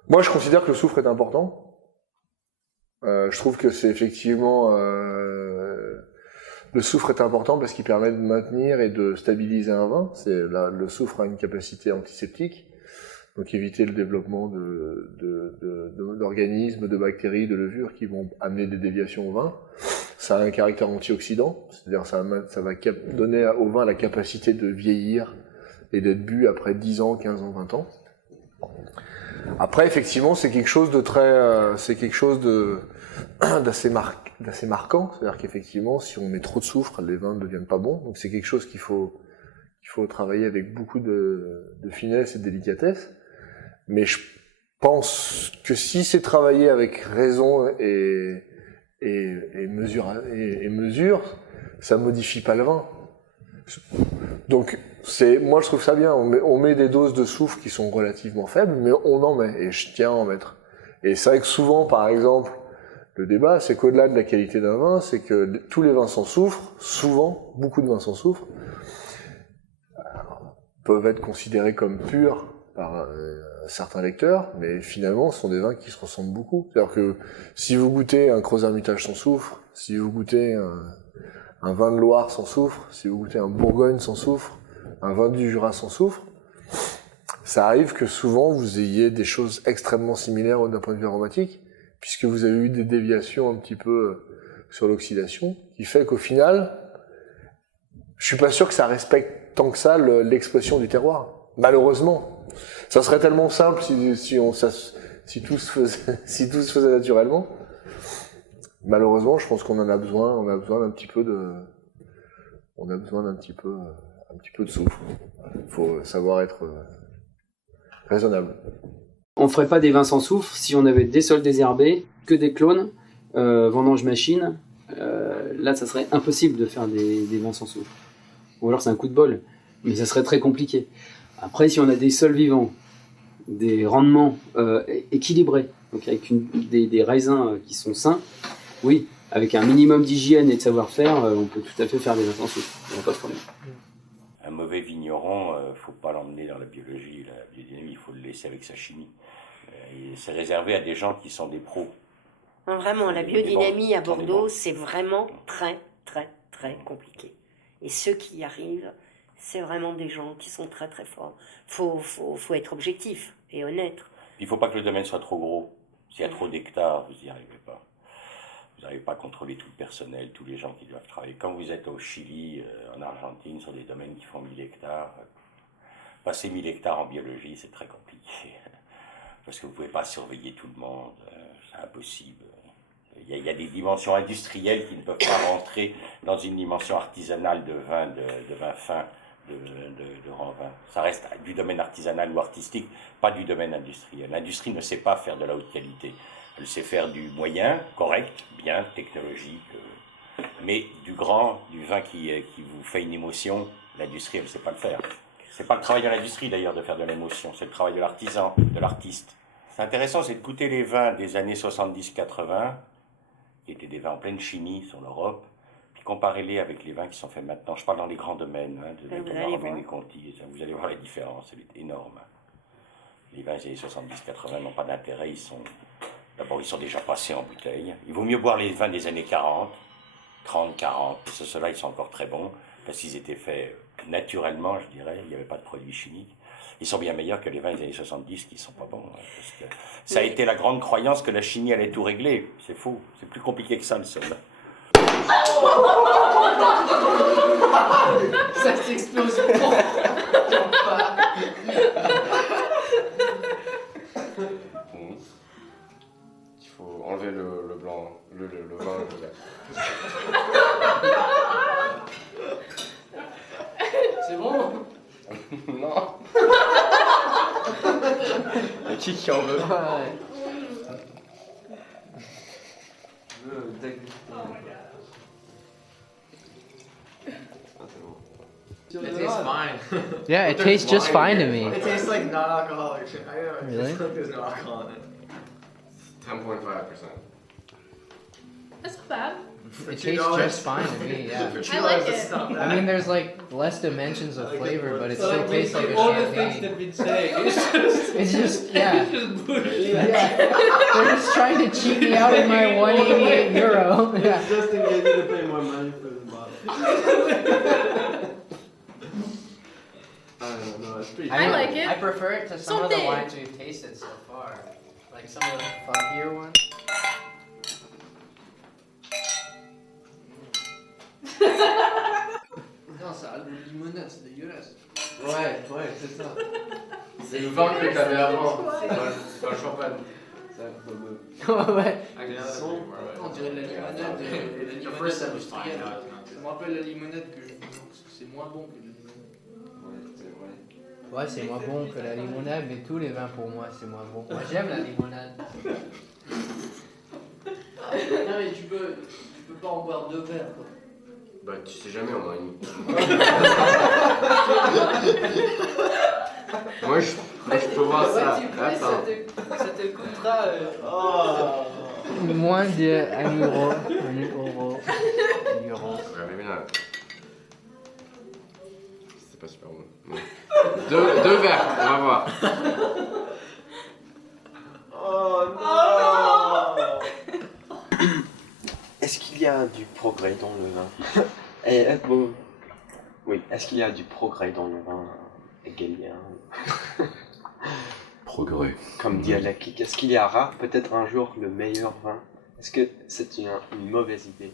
Moi, je considère que le soufre est important. Je trouve que c'est effectivement... le soufre est important parce qu'il permet de maintenir et de stabiliser un vin. Le soufre a une capacité antiseptique, donc éviter le développement d'organismes, de bactéries, de levures qui vont amener des déviations au vin. Ça a un caractère antioxydant, c'est-à-dire ça va donner au vin la capacité de vieillir et d'être bu après 10 ans, 15 ans, 20 ans. Après, effectivement, c'est quelque chose d'assez marquant, c'est-à-dire qu'effectivement, si on met trop de soufre, les vins ne deviennent pas bons. Donc c'est quelque chose qu'il faut travailler avec beaucoup de finesse et de délicatesse. Mais je pense que si c'est travaillé avec raison et mesure, ça modifie pas le vin. Donc moi je trouve ça bien. On met des doses de soufre qui sont relativement faibles, mais on en met, et je tiens à en mettre. Et c'est vrai que souvent, par exemple, le débat, c'est qu'au-delà de la qualité d'un vin, c'est que tous les vins sans soufre, souvent, beaucoup de vins sans soufre, peuvent être considérés comme purs par certains lecteurs, mais finalement, ce sont des vins qui se ressemblent beaucoup. C'est-à-dire que si vous goûtez un Crozes-Hermitage sans soufre, si vous goûtez un vin de Loire sans soufre, si vous goûtez un Bourgogne sans soufre, un vin du Jura sans soufre, ça arrive que souvent vous ayez des choses extrêmement similaires d'un point de vue aromatique, puisque vous avez eu des déviations un petit peu sur l'oxydation, qui fait qu'au final, je suis pas sûr que ça respecte tant que ça l'expression du terroir. Malheureusement. Ça serait tellement simple si tout se faisait naturellement. Malheureusement, je pense qu'on en a besoin. On a besoin d'un petit peu de soufre. Il faut savoir être raisonnable. On ferait pas des vins sans soufre si on avait des sols désherbés, que des clones, vendange machine. Là, ça serait impossible de faire des vins sans soufre. Ou alors c'est un coup de bol, mais ça serait très compliqué. Après, si on a des sols vivants, des rendements équilibrés, donc avec des raisins qui sont sains, oui, avec un minimum d'hygiène et de savoir-faire, on peut tout à fait faire des vins sans soufre. Il n'y a pas de problème. Un mauvais vigneron, faut pas l'emmener dans la biologie, la biodynamie, il faut le laisser avec sa chimie. C'est réservé à des gens qui sont des pros. Non, vraiment, la biodynamie à Bordeaux, c'est vraiment très, très, très compliqué. Et ceux qui y arrivent, c'est vraiment des gens qui sont très très forts. Faut être objectif et honnête. Il ne faut pas que le domaine soit trop gros. S'il y a trop d'hectares, vous n'y arrivez pas. Vous n'arrivez pas à contrôler tout le personnel, tous les gens qui doivent travailler. Quand vous êtes au Chili, en Argentine, sur des domaines qui font 1000 hectares, passer 1000 hectares en biologie, c'est très compliqué. Parce que vous ne pouvez pas surveiller tout le monde, c'est impossible. Il y a des dimensions industrielles qui ne peuvent pas rentrer dans une dimension artisanale de vin, de vin fin, de rang vin. Ça reste du domaine artisanal ou artistique, pas du domaine industriel. L'industrie ne sait pas faire de la haute qualité. Elle sait faire du moyen, correct, bien, technologique, mais du grand, du vin qui vous fait une émotion, l'industrie, elle ne sait pas le faire. C'est pas le travail de l'industrie d'ailleurs de faire de l'émotion, c'est le travail de l'artisan, de l'artiste. C'est intéressant, c'est de goûter les vins des années 70-80, qui étaient des vins en pleine chimie sur l'Europe, puis comparer-les avec les vins qui sont faits maintenant. Je parle dans les grands domaines, de Maromen et Conti, vous allez voir la différence, elle est énorme. Les vins des années 70-80 n'ont pas d'intérêt, d'abord ils sont déjà passés en bouteille. Il vaut mieux boire les vins des années 40, 30, 40, ceux-là ils sont encore très bons, parce qu'ils étaient faits naturellement, je dirais, il n'y avait pas de produits chimiques. Ils sont bien meilleurs que les vins des années 70 qui ne sont pas bons. Parce que ça a été la grande croyance que la chimie allait tout régler. C'est faux, c'est plus compliqué que ça le seul. Ça s'explose. Il faut enlever le blanc, le vin. C'est bon? Non. Et qui en veut? It tastes fine. Yeah, it tastes just fine to me. It tastes like non-alcoholic shit. Really? Just like there's no alcohol in it. 10.5%. That's not bad. It tastes just fine to me, yeah. I like it. I mean, there's like less dimensions of flavor, but it So, still like, tastes like a all the things champagne. they've been saying, it's just yeah. it's just bullshit. Yeah. They're just trying to cheat me out of my €188. Yeah. It's just to get you to pay more money for the bottle. I don't know, it's pretty I like it. I prefer it to some of the Something. wines we've tasted so far. Like some of the funkier ones. Non, ça a de limonade, c'est dégueulasse. Ouais, c'est ça. C'est le vin que t'avais avant. C'est pas le champagne. Ouais. On dirait de la limonade, industrielle. Ça me rappelle la limonade que je bois, parce que c'est moins bon que la limonade. Ouais, c'est moins bon que la limonade, mais tous les vins pour moi, c'est moins bon. Moi, j'aime la limonade. Non, mais tu peux pas en boire 2 verres, quoi. Bah, tu sais jamais, on a une. Moi, je peux voir ça. Attends. Ça te coûtera. Moins de 1 euro. 1 euro. 1 euro. Ouais, mais là. C'est pas super bon. Non. Deux verres, on va voir. Oh non! Est-ce qu'il y a du progrès dans le vin? Oui, est-ce qu'il y a du progrès dans le vin hegelien? Progrès. Comme dialectique. Est-ce qu'il y aura peut-être un jour le meilleur vin? Est-ce que c'est une mauvaise idée?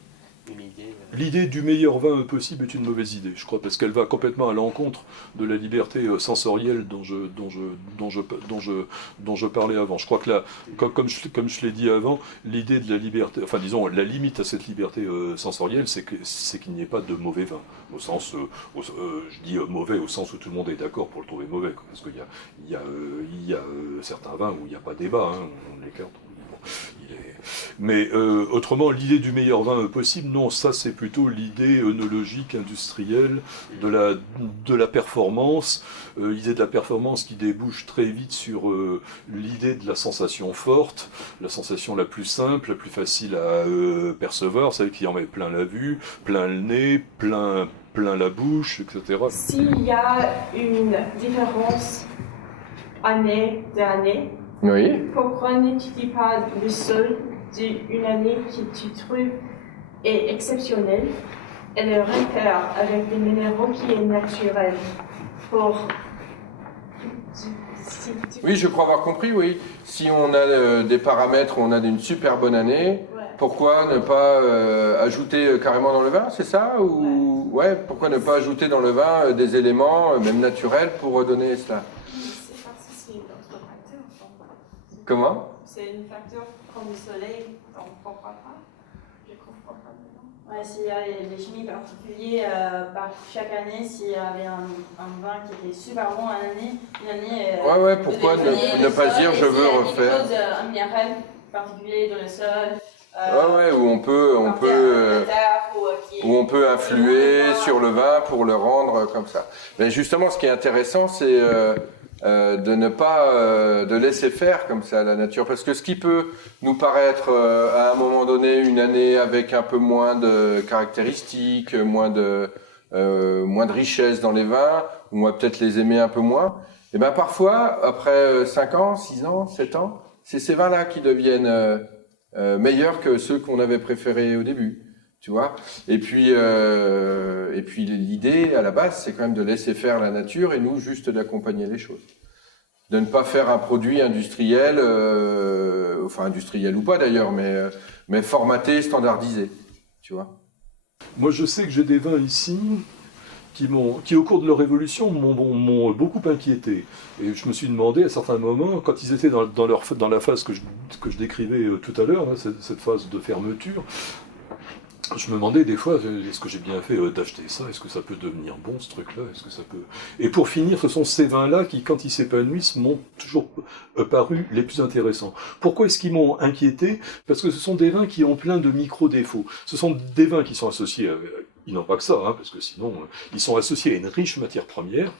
Une idée L'idée du meilleur vin possible est une mauvaise idée, je crois, parce qu'elle va complètement à l'encontre de la liberté sensorielle dont je parlais avant. Je crois que là, comme je l'ai dit avant, l'idée de la liberté, enfin disons, la limite à cette liberté sensorielle, c'est qu'il n'y ait pas de mauvais vin, au sens, je dis mauvais au sens où tout le monde est d'accord pour le trouver mauvais, quoi, parce qu'il y a certains vins où il n'y a pas débat, hein, on l'écarte. Mais autrement, l'idée du meilleur vin possible, non, ça c'est plutôt l'idée œnologique, industrielle, de la performance, l'idée de la performance qui débouche très vite sur l'idée de la sensation forte, la sensation la plus simple, la plus facile à percevoir, celle qui en met plein la vue, plein le nez, plein la bouche, etc. S'il y a une différence année d'année, oui. Pourquoi n'étudies pas le sol d'une année que tu trouves est exceptionnelle et le repère avec des minéraux qui est naturel pour... Oui, je crois avoir compris, oui. Si on a des paramètres, on a une super bonne année, pourquoi ne pas ajouter carrément dans le vin, c'est ça? Ou ouais, pourquoi ne pas ajouter dans le vin des éléments, même naturels, pour donner cela? C'est parce que c'est d'autres facteurs. Comment? C'est un facteur comme le soleil, on ne comprend pas. Je ne comprends pas maintenant. Ouais, s'il y a des chimies particuliers, chaque année, s'il y avait un vin qui était super bon une année... ouais, pourquoi ne pas dire je veux refaire? Quelque chose, un minéral particulier dans le sol. Ouais, où on peut influer sur le vin pour le rendre comme ça. Mais justement, ce qui est intéressant, c'est de ne pas de laisser faire comme ça la nature, parce que ce qui peut nous paraître à un moment donné une année avec un peu moins de caractéristiques, moins de richesse dans les vins, on va peut-être les aimer un peu moins. Et ben parfois, après 5 ans, 6 ans, 7 ans, c'est ces vins-là qui deviennent meilleurs que ceux qu'on avait préférés au début. Tu vois, et puis l'idée à la base, c'est quand même de laisser faire la nature et nous juste d'accompagner les choses, de ne pas faire un produit industriel, enfin industriel ou pas d'ailleurs, mais formaté, standardisé, tu vois. Moi, je sais que j'ai des vins ici qui au cours de leur évolution m'ont beaucoup inquiété. Et je me suis demandé à certains moments, quand ils étaient dans la phase que je décrivais tout à l'heure, hein, cette phase de fermeture. Je me demandais des fois, est-ce que j'ai bien fait d'acheter ça? Est-ce que ça peut devenir bon, ce truc-là? Est-ce que ça peut... Et pour finir, ce sont ces vins-là qui, quand ils s'épanouissent, m'ont toujours paru les plus intéressants. Pourquoi est-ce qu'ils m'ont inquiété? Parce que ce sont des vins qui ont plein de micro-défauts. Ce sont des vins qui sont associés, ils n'ont pas que ça, hein, parce que sinon, ils sont associés à une riche matière première.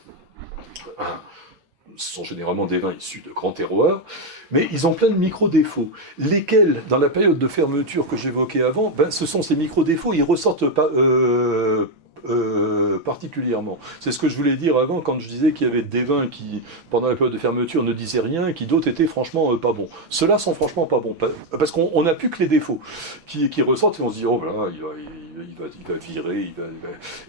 Ce sont généralement des vins issus de grands terroirs, mais ils ont plein de micro-défauts, lesquels, dans la période de fermeture que j'évoquais avant, ce sont ces micro-défauts, ils ressortent pas particulièrement. C'est ce que je voulais dire avant quand je disais qu'il y avait des vins qui, pendant la période de fermeture, ne disaient rien, et qui d'autres étaient franchement pas bons. Ceux-là sont franchement pas bons, parce qu'on n'a plus que les défauts qui ressortent, et on se dit, oh ben là, il va virer,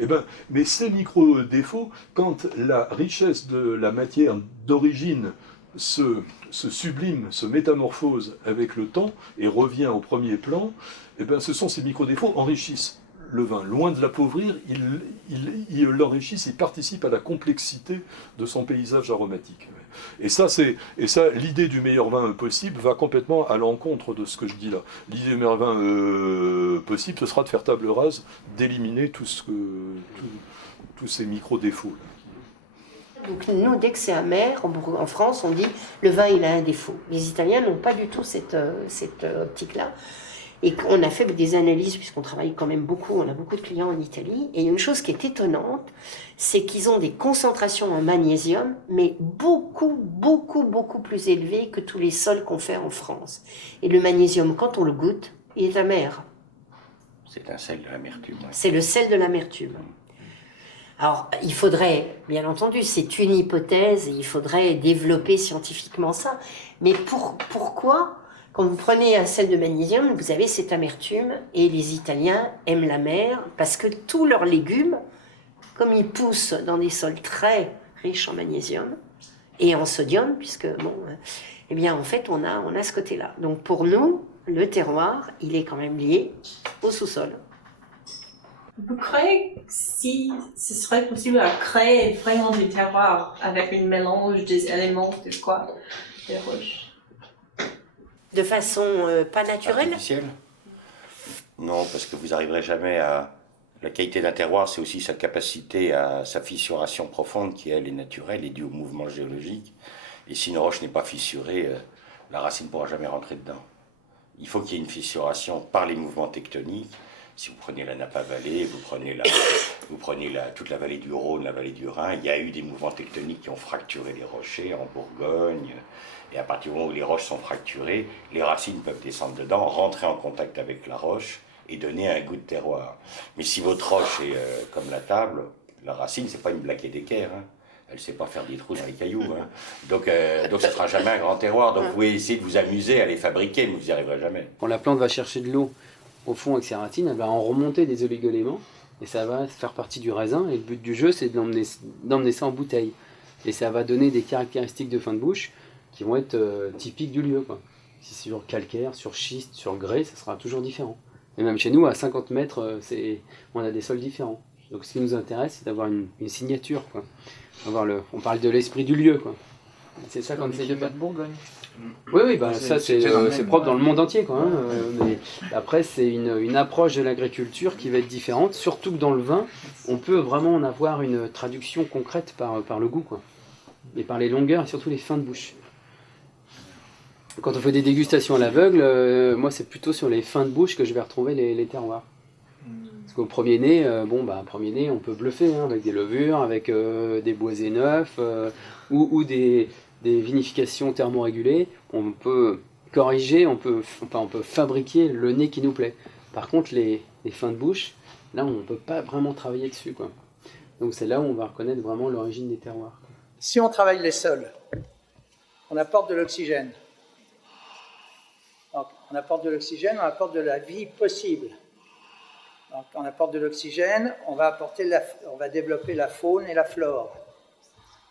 Eh ben, mais ces micro-défauts, quand la richesse de la matière d'origine se sublime, se métamorphose avec le temps et revient au premier plan, eh ben, ce sont ces micro-défauts enrichissent le vin. Loin de l'appauvrir, ils l'enrichissent, ils participent à la complexité de son paysage aromatique. Et ça, l'idée du meilleur vin possible va complètement à l'encontre de ce que je dis là. L'idée du meilleur vin possible, ce sera de faire table rase, d'éliminer tous ces micro-défauts. Donc nous, dès que c'est amer, en France, on dit le vin, il a un défaut. Les Italiens n'ont pas du tout cette optique-là. Et on a fait des analyses, puisqu'on travaille quand même beaucoup, on a beaucoup de clients en Italie, et une chose qui est étonnante, c'est qu'ils ont des concentrations en magnésium, mais beaucoup, beaucoup, beaucoup plus élevées que tous les sols qu'on fait en France. Et le magnésium, quand on le goûte, il est amer. C'est un sel de l'amertume. Ouais. C'est le sel de l'amertume. Alors, il faudrait, bien entendu, c'est une hypothèse, et il faudrait développer scientifiquement ça, mais pourquoi ? Quand vous prenez un sel de magnésium, vous avez cette amertume, et les Italiens aiment la mer parce que tous leurs légumes, comme ils poussent dans des sols très riches en magnésium et en sodium, puisque bon, eh bien en fait on a ce côté-là. Donc pour nous, le terroir, il est quand même lié au sous-sol. Vous croyez si ce serait possible à créer vraiment du terroir avec un mélange des éléments de quoi? Des roches? De façon pas naturelle? Artificielle? Non, parce que vous n'arriverez jamais à... La qualité d'un terroir, c'est aussi sa capacité à sa fissuration profonde qui, elle, est naturelle et due au mouvement géologique. Et si une roche n'est pas fissurée, la racine ne pourra jamais rentrer dedans. Il faut qu'il y ait une fissuration par les mouvements tectoniques. Si vous prenez la Napa Valley, vous prenez toute la vallée du Rhône, la vallée du Rhin, il y a eu des mouvements tectoniques qui ont fracturé les rochers en Bourgogne. Et à partir du moment où les roches sont fracturées, les racines peuvent descendre dedans, rentrer en contact avec la roche et donner un goût de terroir. Mais si votre roche est comme la table, la racine, c'est pas une blaquée d'équerre. Hein. Elle ne sait pas faire des trous dans les cailloux. Hein. Donc ce ne sera jamais un grand terroir. Donc vous pouvez essayer de vous amuser à les fabriquer, mais vous n'y arriverez jamais. Quand la plante va chercher de l'eau au fond avec ses racines, elle va en remonter des oligoéléments et ça va faire partie du raisin. Et le but du jeu, c'est d'emmener ça en bouteille. Et ça va donner des caractéristiques de fin de bouche qui vont être typiques du lieu, quoi. Si c'est sur calcaire, sur schiste, sur grès, ça sera toujours différent. Et même chez nous, à 50 mètres, on a des sols différents. Donc ce qui nous intéresse, c'est d'avoir une signature, quoi. On parle de l'esprit du lieu, quoi. C'est ça qu'on essaie de faire. de Bourgogne. Oui, bah, ça c'est propre dans le monde entier, quoi. Hein. Mais après, c'est une approche de l'agriculture qui va être différente, surtout que dans le vin, on peut vraiment en avoir une traduction concrète par le goût, quoi. Et par les longueurs et surtout les fins de bouche. Quand on fait des dégustations à l'aveugle, moi c'est plutôt sur les fins de bouche que je vais retrouver les terroirs. Parce qu'au premier nez, premier nez, on peut bluffer, hein, avec des levures, avec des boisés neufs, ou des vinifications thermorégulées. On peut corriger, on peut fabriquer le nez qui nous plaît. Par contre, les fins de bouche, là on ne peut pas vraiment travailler dessus, quoi. Donc c'est là où on va reconnaître vraiment l'origine des terroirs, quoi. Si on travaille les sols, on apporte de l'oxygène. Donc, on apporte de l'oxygène, on apporte de la vie possible. Donc, on apporte de l'oxygène, on va développer la faune et la flore.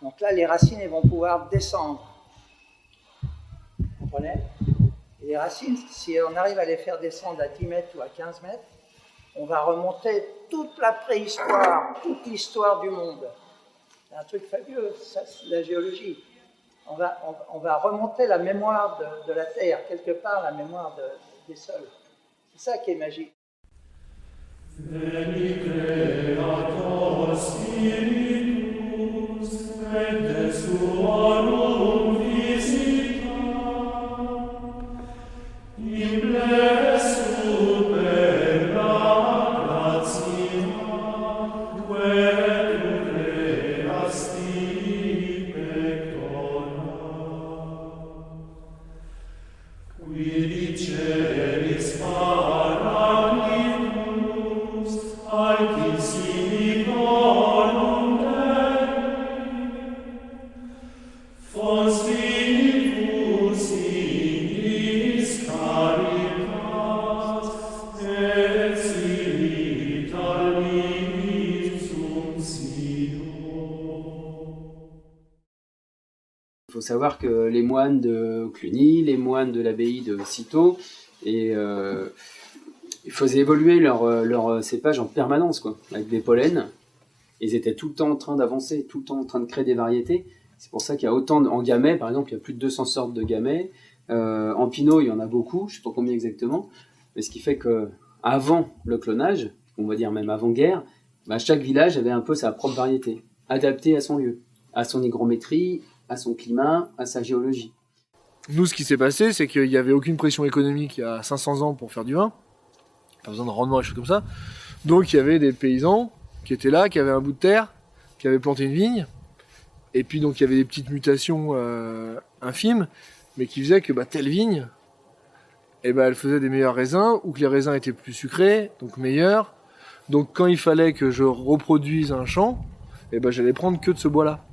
Donc là, les racines elles vont pouvoir descendre. Vous comprenez? Et les racines, si on arrive à les faire descendre à 10 mètres ou à 15 mètres, on va remonter toute la préhistoire, toute l'histoire du monde. C'est un truc fabuleux, ça c'est la géologie. On va remonter la mémoire de la Terre, quelque part la mémoire des sols. C'est ça qui est magique. Il faut savoir que les moines de Cluny, les moines de l'abbaye de Cîteaux, ils faisaient évoluer leur cépage en permanence, quoi, avec des pollens. Ils étaient tout le temps en train d'avancer, tout le temps en train de créer des variétés. C'est pour ça qu'il y a autant en gamay, par exemple, il y a plus de 200 sortes de gamay. En pinot, il y en a beaucoup, je ne sais pas combien exactement. Mais ce qui fait que avant le clonage, on va dire même avant-guerre, chaque village avait un peu sa propre variété, adaptée à son lieu, à son hygrométrie, à son climat, à sa géologie. Nous, ce qui s'est passé, c'est qu'il n'y avait aucune pression économique il y a 500 ans pour faire du vin. Pas besoin de rendement et des choses comme ça. Donc il y avait des paysans qui étaient là, qui avaient un bout de terre, qui avaient planté une vigne. Et puis donc il y avait des petites mutations infimes, mais qui faisaient que telle vigne, elle faisait des meilleurs raisins, ou que les raisins étaient plus sucrés, donc meilleurs. Donc quand il fallait que je reproduise un champ, j'allais prendre que de ce bois-là,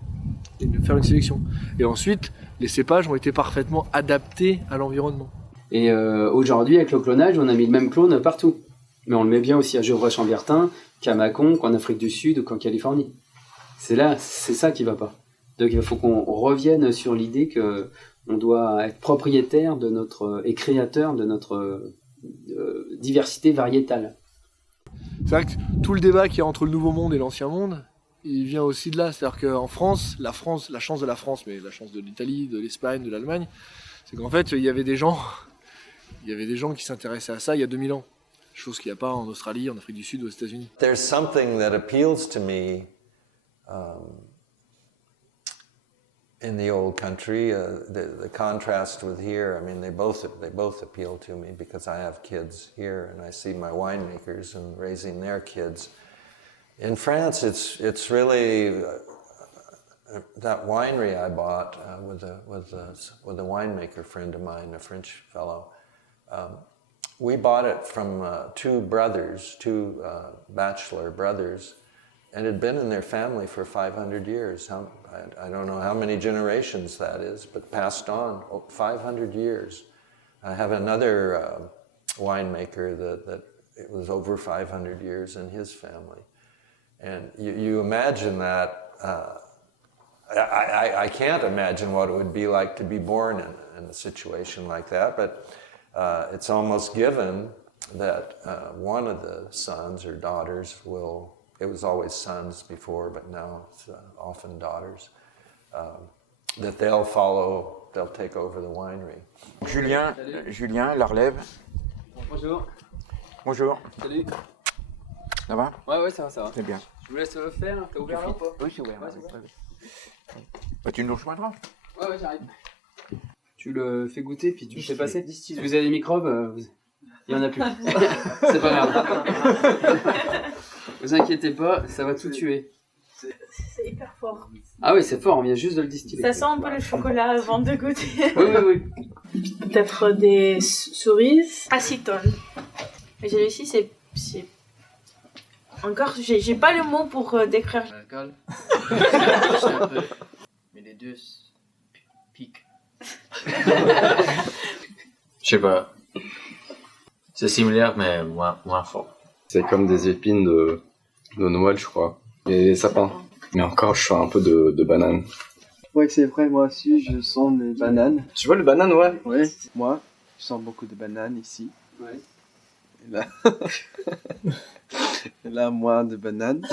et faire une sélection. Et ensuite, les cépages ont été parfaitement adaptés à l'environnement. Et aujourd'hui, avec le clonage, on a mis le même clone partout. Mais on le met bien aussi à Gevrey-Chambertin, qu'à Mâcon, qu'en Afrique du Sud ou qu'en Californie. C'est ça qui va pas. Donc il faut qu'on revienne sur l'idée que on doit être propriétaire de et créateur de notre diversité variétale. C'est vrai que tout le débat qu'il y a entre le Nouveau Monde et l'Ancien Monde, il vient aussi de là. C'est-à-dire qu'en France, la chance de la France, mais la chance de l'Italie, de l'Espagne, de l'Allemagne, c'est qu'en fait, il y avait des gens qui s'intéressaient à ça il y a 2000 ans. Chose qu'il n'y a pas en Australie, en Afrique du Sud ou aux États-Unis. There's something that appeals to me in the old country, the contrast with here. I mean, they both appeal to me because I have kids here and I see my winemakers and raising their kids. In France, it's really that winery I bought with a winemaker friend of mine, a French fellow. We bought it from two bachelor brothers, and it had been in their family for 500 years. I don't know how many generations that is, but passed on 500 years. I have another winemaker that it was over 500 years in his family. And you imagine that, I can't imagine what it would be like to be born in a situation like that, but it's almost given that one of the sons or daughters will, it was always sons before, but now it's often daughters, that they'll take over the winery. Julien, la relève. Bonjour. Bonjour. Salut. Ça va? Ouais, ça va. Très bien. Je vous laisse le faire, t'as ouvert là ou pas? Oui, c'est ouvert. Ouais, c'est ouvert. Bah, tu nous rejoindras. Ouais, j'arrive. Tu le fais goûter, puis tu le fais passer. Si vous avez des microbes, il n'y en a plus. C'est pas grave. Vous inquiétez pas, ça va tout tuer. C'est hyper fort. Ah oui, c'est fort, on vient juste de le distiller. Ça sent un peu le chocolat avant de goûter. Oui. Peut-être des cerises. Acétone. Et celui-ci, c'est... Encore, j'ai pas le mot pour décrire. L'alcool. Un peu. Mais les deux piquent. Je sais pas. C'est similaire, mais moins fort. C'est comme des épines de Noël, je crois. Et sapin. Mais encore, je sens un peu de banane. Ouais, c'est vrai, moi aussi, je sens les bananes. Tu vois le banane, ouais? Ouais, moi, je sens beaucoup de bananes ici. Ouais. Et là... Et là, moins de bananes.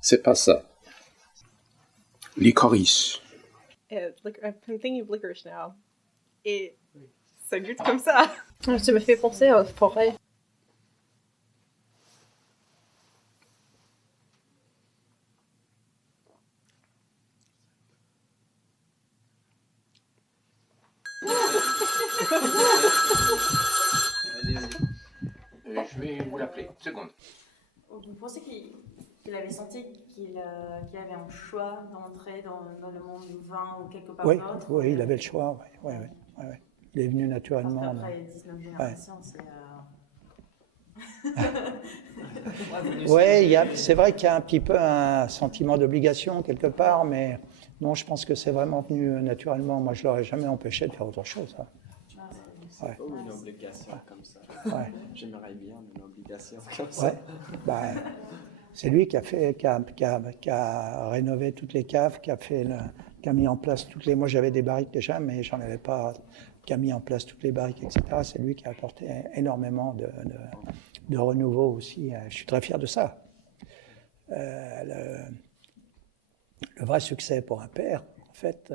C'est pas ça. Licorice. I'm thinking of licorice now. Et ça goûte comme ça. Ça me fait penser à forêt. Je vais vous l'appeler. Une seconde. Vous pensez qu'il avait senti qu'il avait un choix d'entrer dans le monde du vin ou quelque part d'autre? Oui, il avait le choix. Ouais. Il est venu naturellement. Parce qu'après 19 générations, Oui, c'est vrai qu'il y a un petit peu un sentiment d'obligation quelque part, mais non, je pense que c'est vraiment venu naturellement. Moi, je ne l'aurais jamais empêché de faire autre chose. Hein. C'est pas une obligation comme ça. Ouais. J'aimerais bien une obligation comme ça. Ouais. C'est lui qui a rénové toutes les caves, qui a mis en place toutes les... Moi, j'avais des barriques déjà, mais j'en avais pas... Qui a mis en place toutes les barriques, etc. C'est lui qui a apporté énormément de renouveau aussi. Je suis très fier de ça. Le vrai succès pour un père, en fait,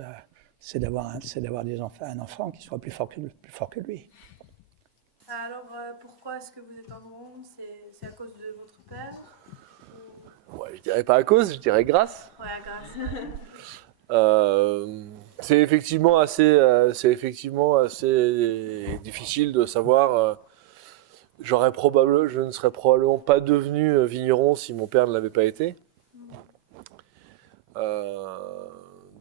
c'est d'avoir un enfant qui soit plus fort que lui. Alors, pourquoi est-ce que vous êtes en Rome? C'est à cause de votre père? Ouais, je dirais pas à cause, je dirais grâce. Ouais, grâce. C'est effectivement assez difficile de savoir. Je ne serais probablement pas devenu vigneron si mon père ne l'avait pas été.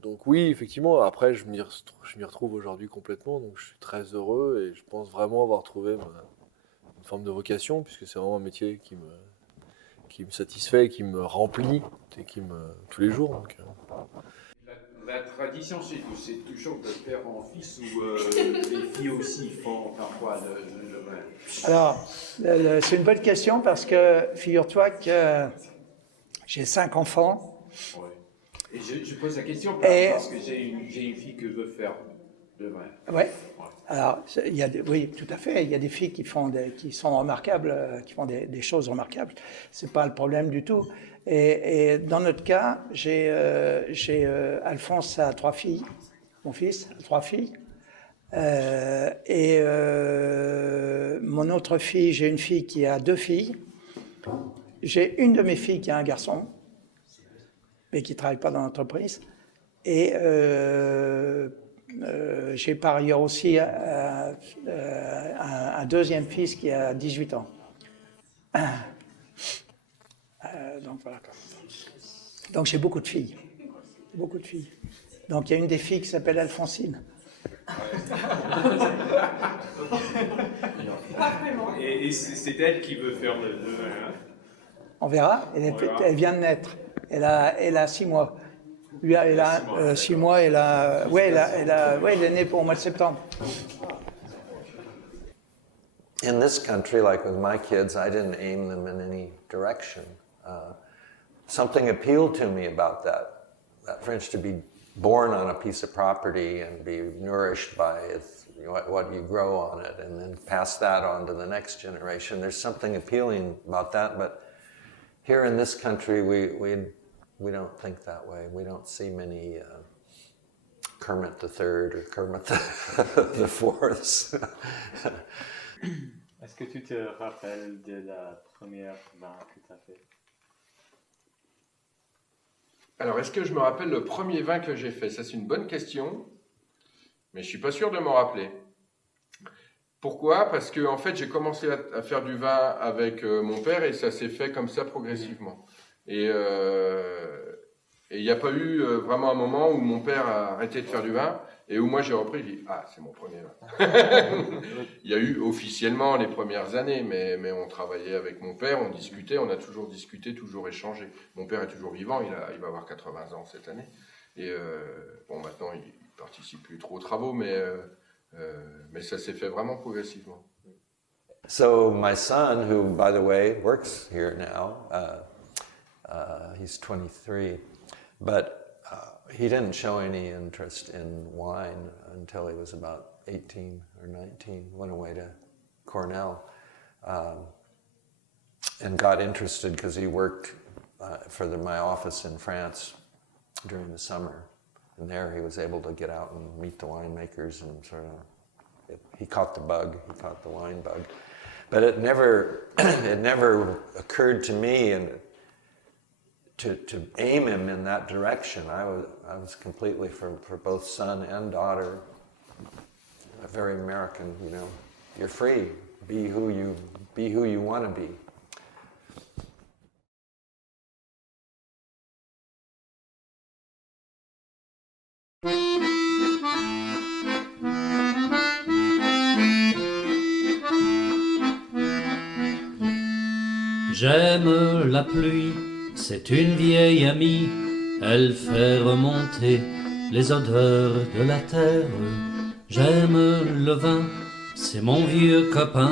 Donc oui, effectivement, après je m'y retrouve aujourd'hui complètement, donc je suis très heureux et je pense vraiment avoir trouvé une forme de vocation, puisque c'est vraiment un métier qui me satisfait, et qui me remplit et tous les jours. Donc, La tradition chez vous, c'est toujours de père en fils ou les filles aussi font parfois le vin? Alors, c'est une bonne question parce que figure-toi que j'ai 5 enfants. Ouais. Et je pose la question parce que j'ai une fille qui veut faire le vin. Ouais. Alors, oui, tout à fait. Il y a des filles qui sont remarquables, qui font des choses remarquables. C'est pas le problème du tout. Et dans notre cas, j'ai Alphonse a 3 filles, mon fils a 3 filles. Mon autre fille, j'ai une fille qui a 2 filles. J'ai une de mes filles qui a un garçon, mais qui ne travaille pas dans l'entreprise. Et j'ai par ailleurs aussi un deuxième fils qui a 18 ans. Donc voilà. Donc j'ai beaucoup de filles. Donc il y a une des filles qui s'appelle Alphonsine. Et c'est elle qui veut faire le vin. On verra. Elle vient de naître. Elle a 6 mois. Lui, elle a 6 mois. Elle est née au mois de septembre. in this country, like with my kids, I didn't aim them in any direction. Something appealed to me about that. For instance, to be born on a piece of property and be nourished by what you grow on it, and then pass that on to the next generation. There's something appealing about that, but here in this country, we don't think that way. We don't see many Kermit the Third or Kermit the Fourth. Est-ce que tu te rappelles de la première vin que tu as fait? Alors, est-ce que je me rappelle le premier vin que j'ai fait? Ça, c'est une bonne question, mais je ne suis pas sûr de m'en rappeler. Pourquoi? Parce que, en fait, j'ai commencé à faire du vin avec mon père et ça s'est fait comme ça progressivement. Et il n'y a pas eu vraiment un moment où mon père a arrêté de faire du vin et où moi j'ai repris, j'ai dit « Ah, c'est mon premier vin ». Il y a eu officiellement les premières années, mais on travaillait avec mon père, on discutait, on a toujours discuté, toujours échangé. Mon père est toujours vivant, il va avoir 80 ans cette année. Et bon, maintenant il ne participe plus trop aux travaux, mais ça s'est fait vraiment progressivement. So my son, who, by the way, works here now, he's 23, but he didn't show any interest in wine until he was about 18 or 19, went away to Cornell, and got interested because he worked for my office in France during the summer. And there he was able to get out and meet the winemakers and sort of, he caught the bug, he caught the wine bug. But it never occurred to me to aim him in that direction. I was completely, for both son and daughter, very American, you know. You're free. Be who you want to be. J'aime la pluie, c'est une vieille amie, elle fait remonter les odeurs de la terre. J'aime le vin, c'est mon vieux copain,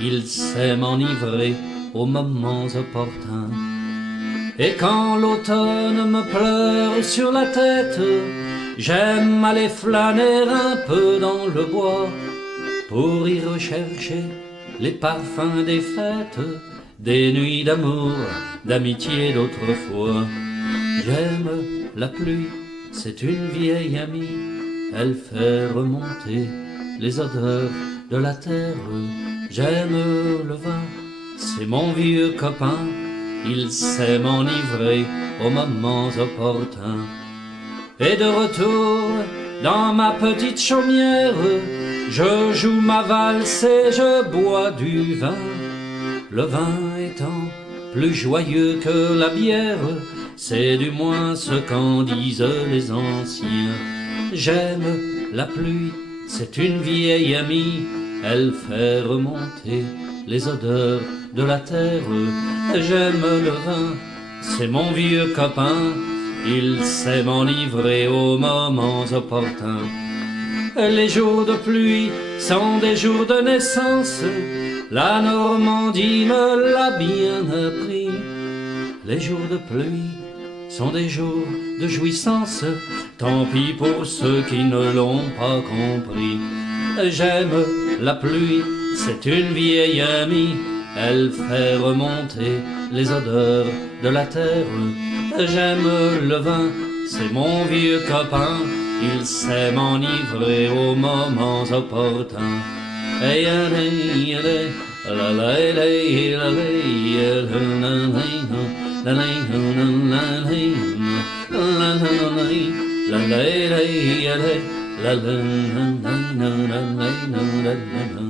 il sait m'enivrer aux moments opportuns. Et quand l'automne me pleure sur la tête, j'aime aller flâner un peu dans le bois pour y rechercher les parfums des fêtes, des nuits d'amour, d'amitié d'autrefois. J'aime la pluie, c'est une vieille amie, elle fait remonter les odeurs de la terre. J'aime le vin, c'est mon vieux copain, il sait m'enivrer aux moments opportuns. Et de retour dans ma petite chaumière, je joue ma valse et je bois du vin. Le vin étant plus joyeux que la bière, c'est du moins ce qu'en disent les anciens. J'aime la pluie, c'est une vieille amie, elle fait remonter les odeurs de la terre. J'aime le vin, c'est mon vieux copain, il sait m'enivrer aux moments opportuns. Les jours de pluie sont des jours de naissance, la Normandie me l'a bien appris. Les jours de pluie sont des jours de jouissance, tant pis pour ceux qui ne l'ont pas compris. J'aime la pluie, c'est une vieille amie, elle fait remonter les odeurs de la terre. J'aime le vin, c'est mon vieux copain, il sait m'enivrer aux moments opportuns. Hey, hey, hey, la la la la la la la la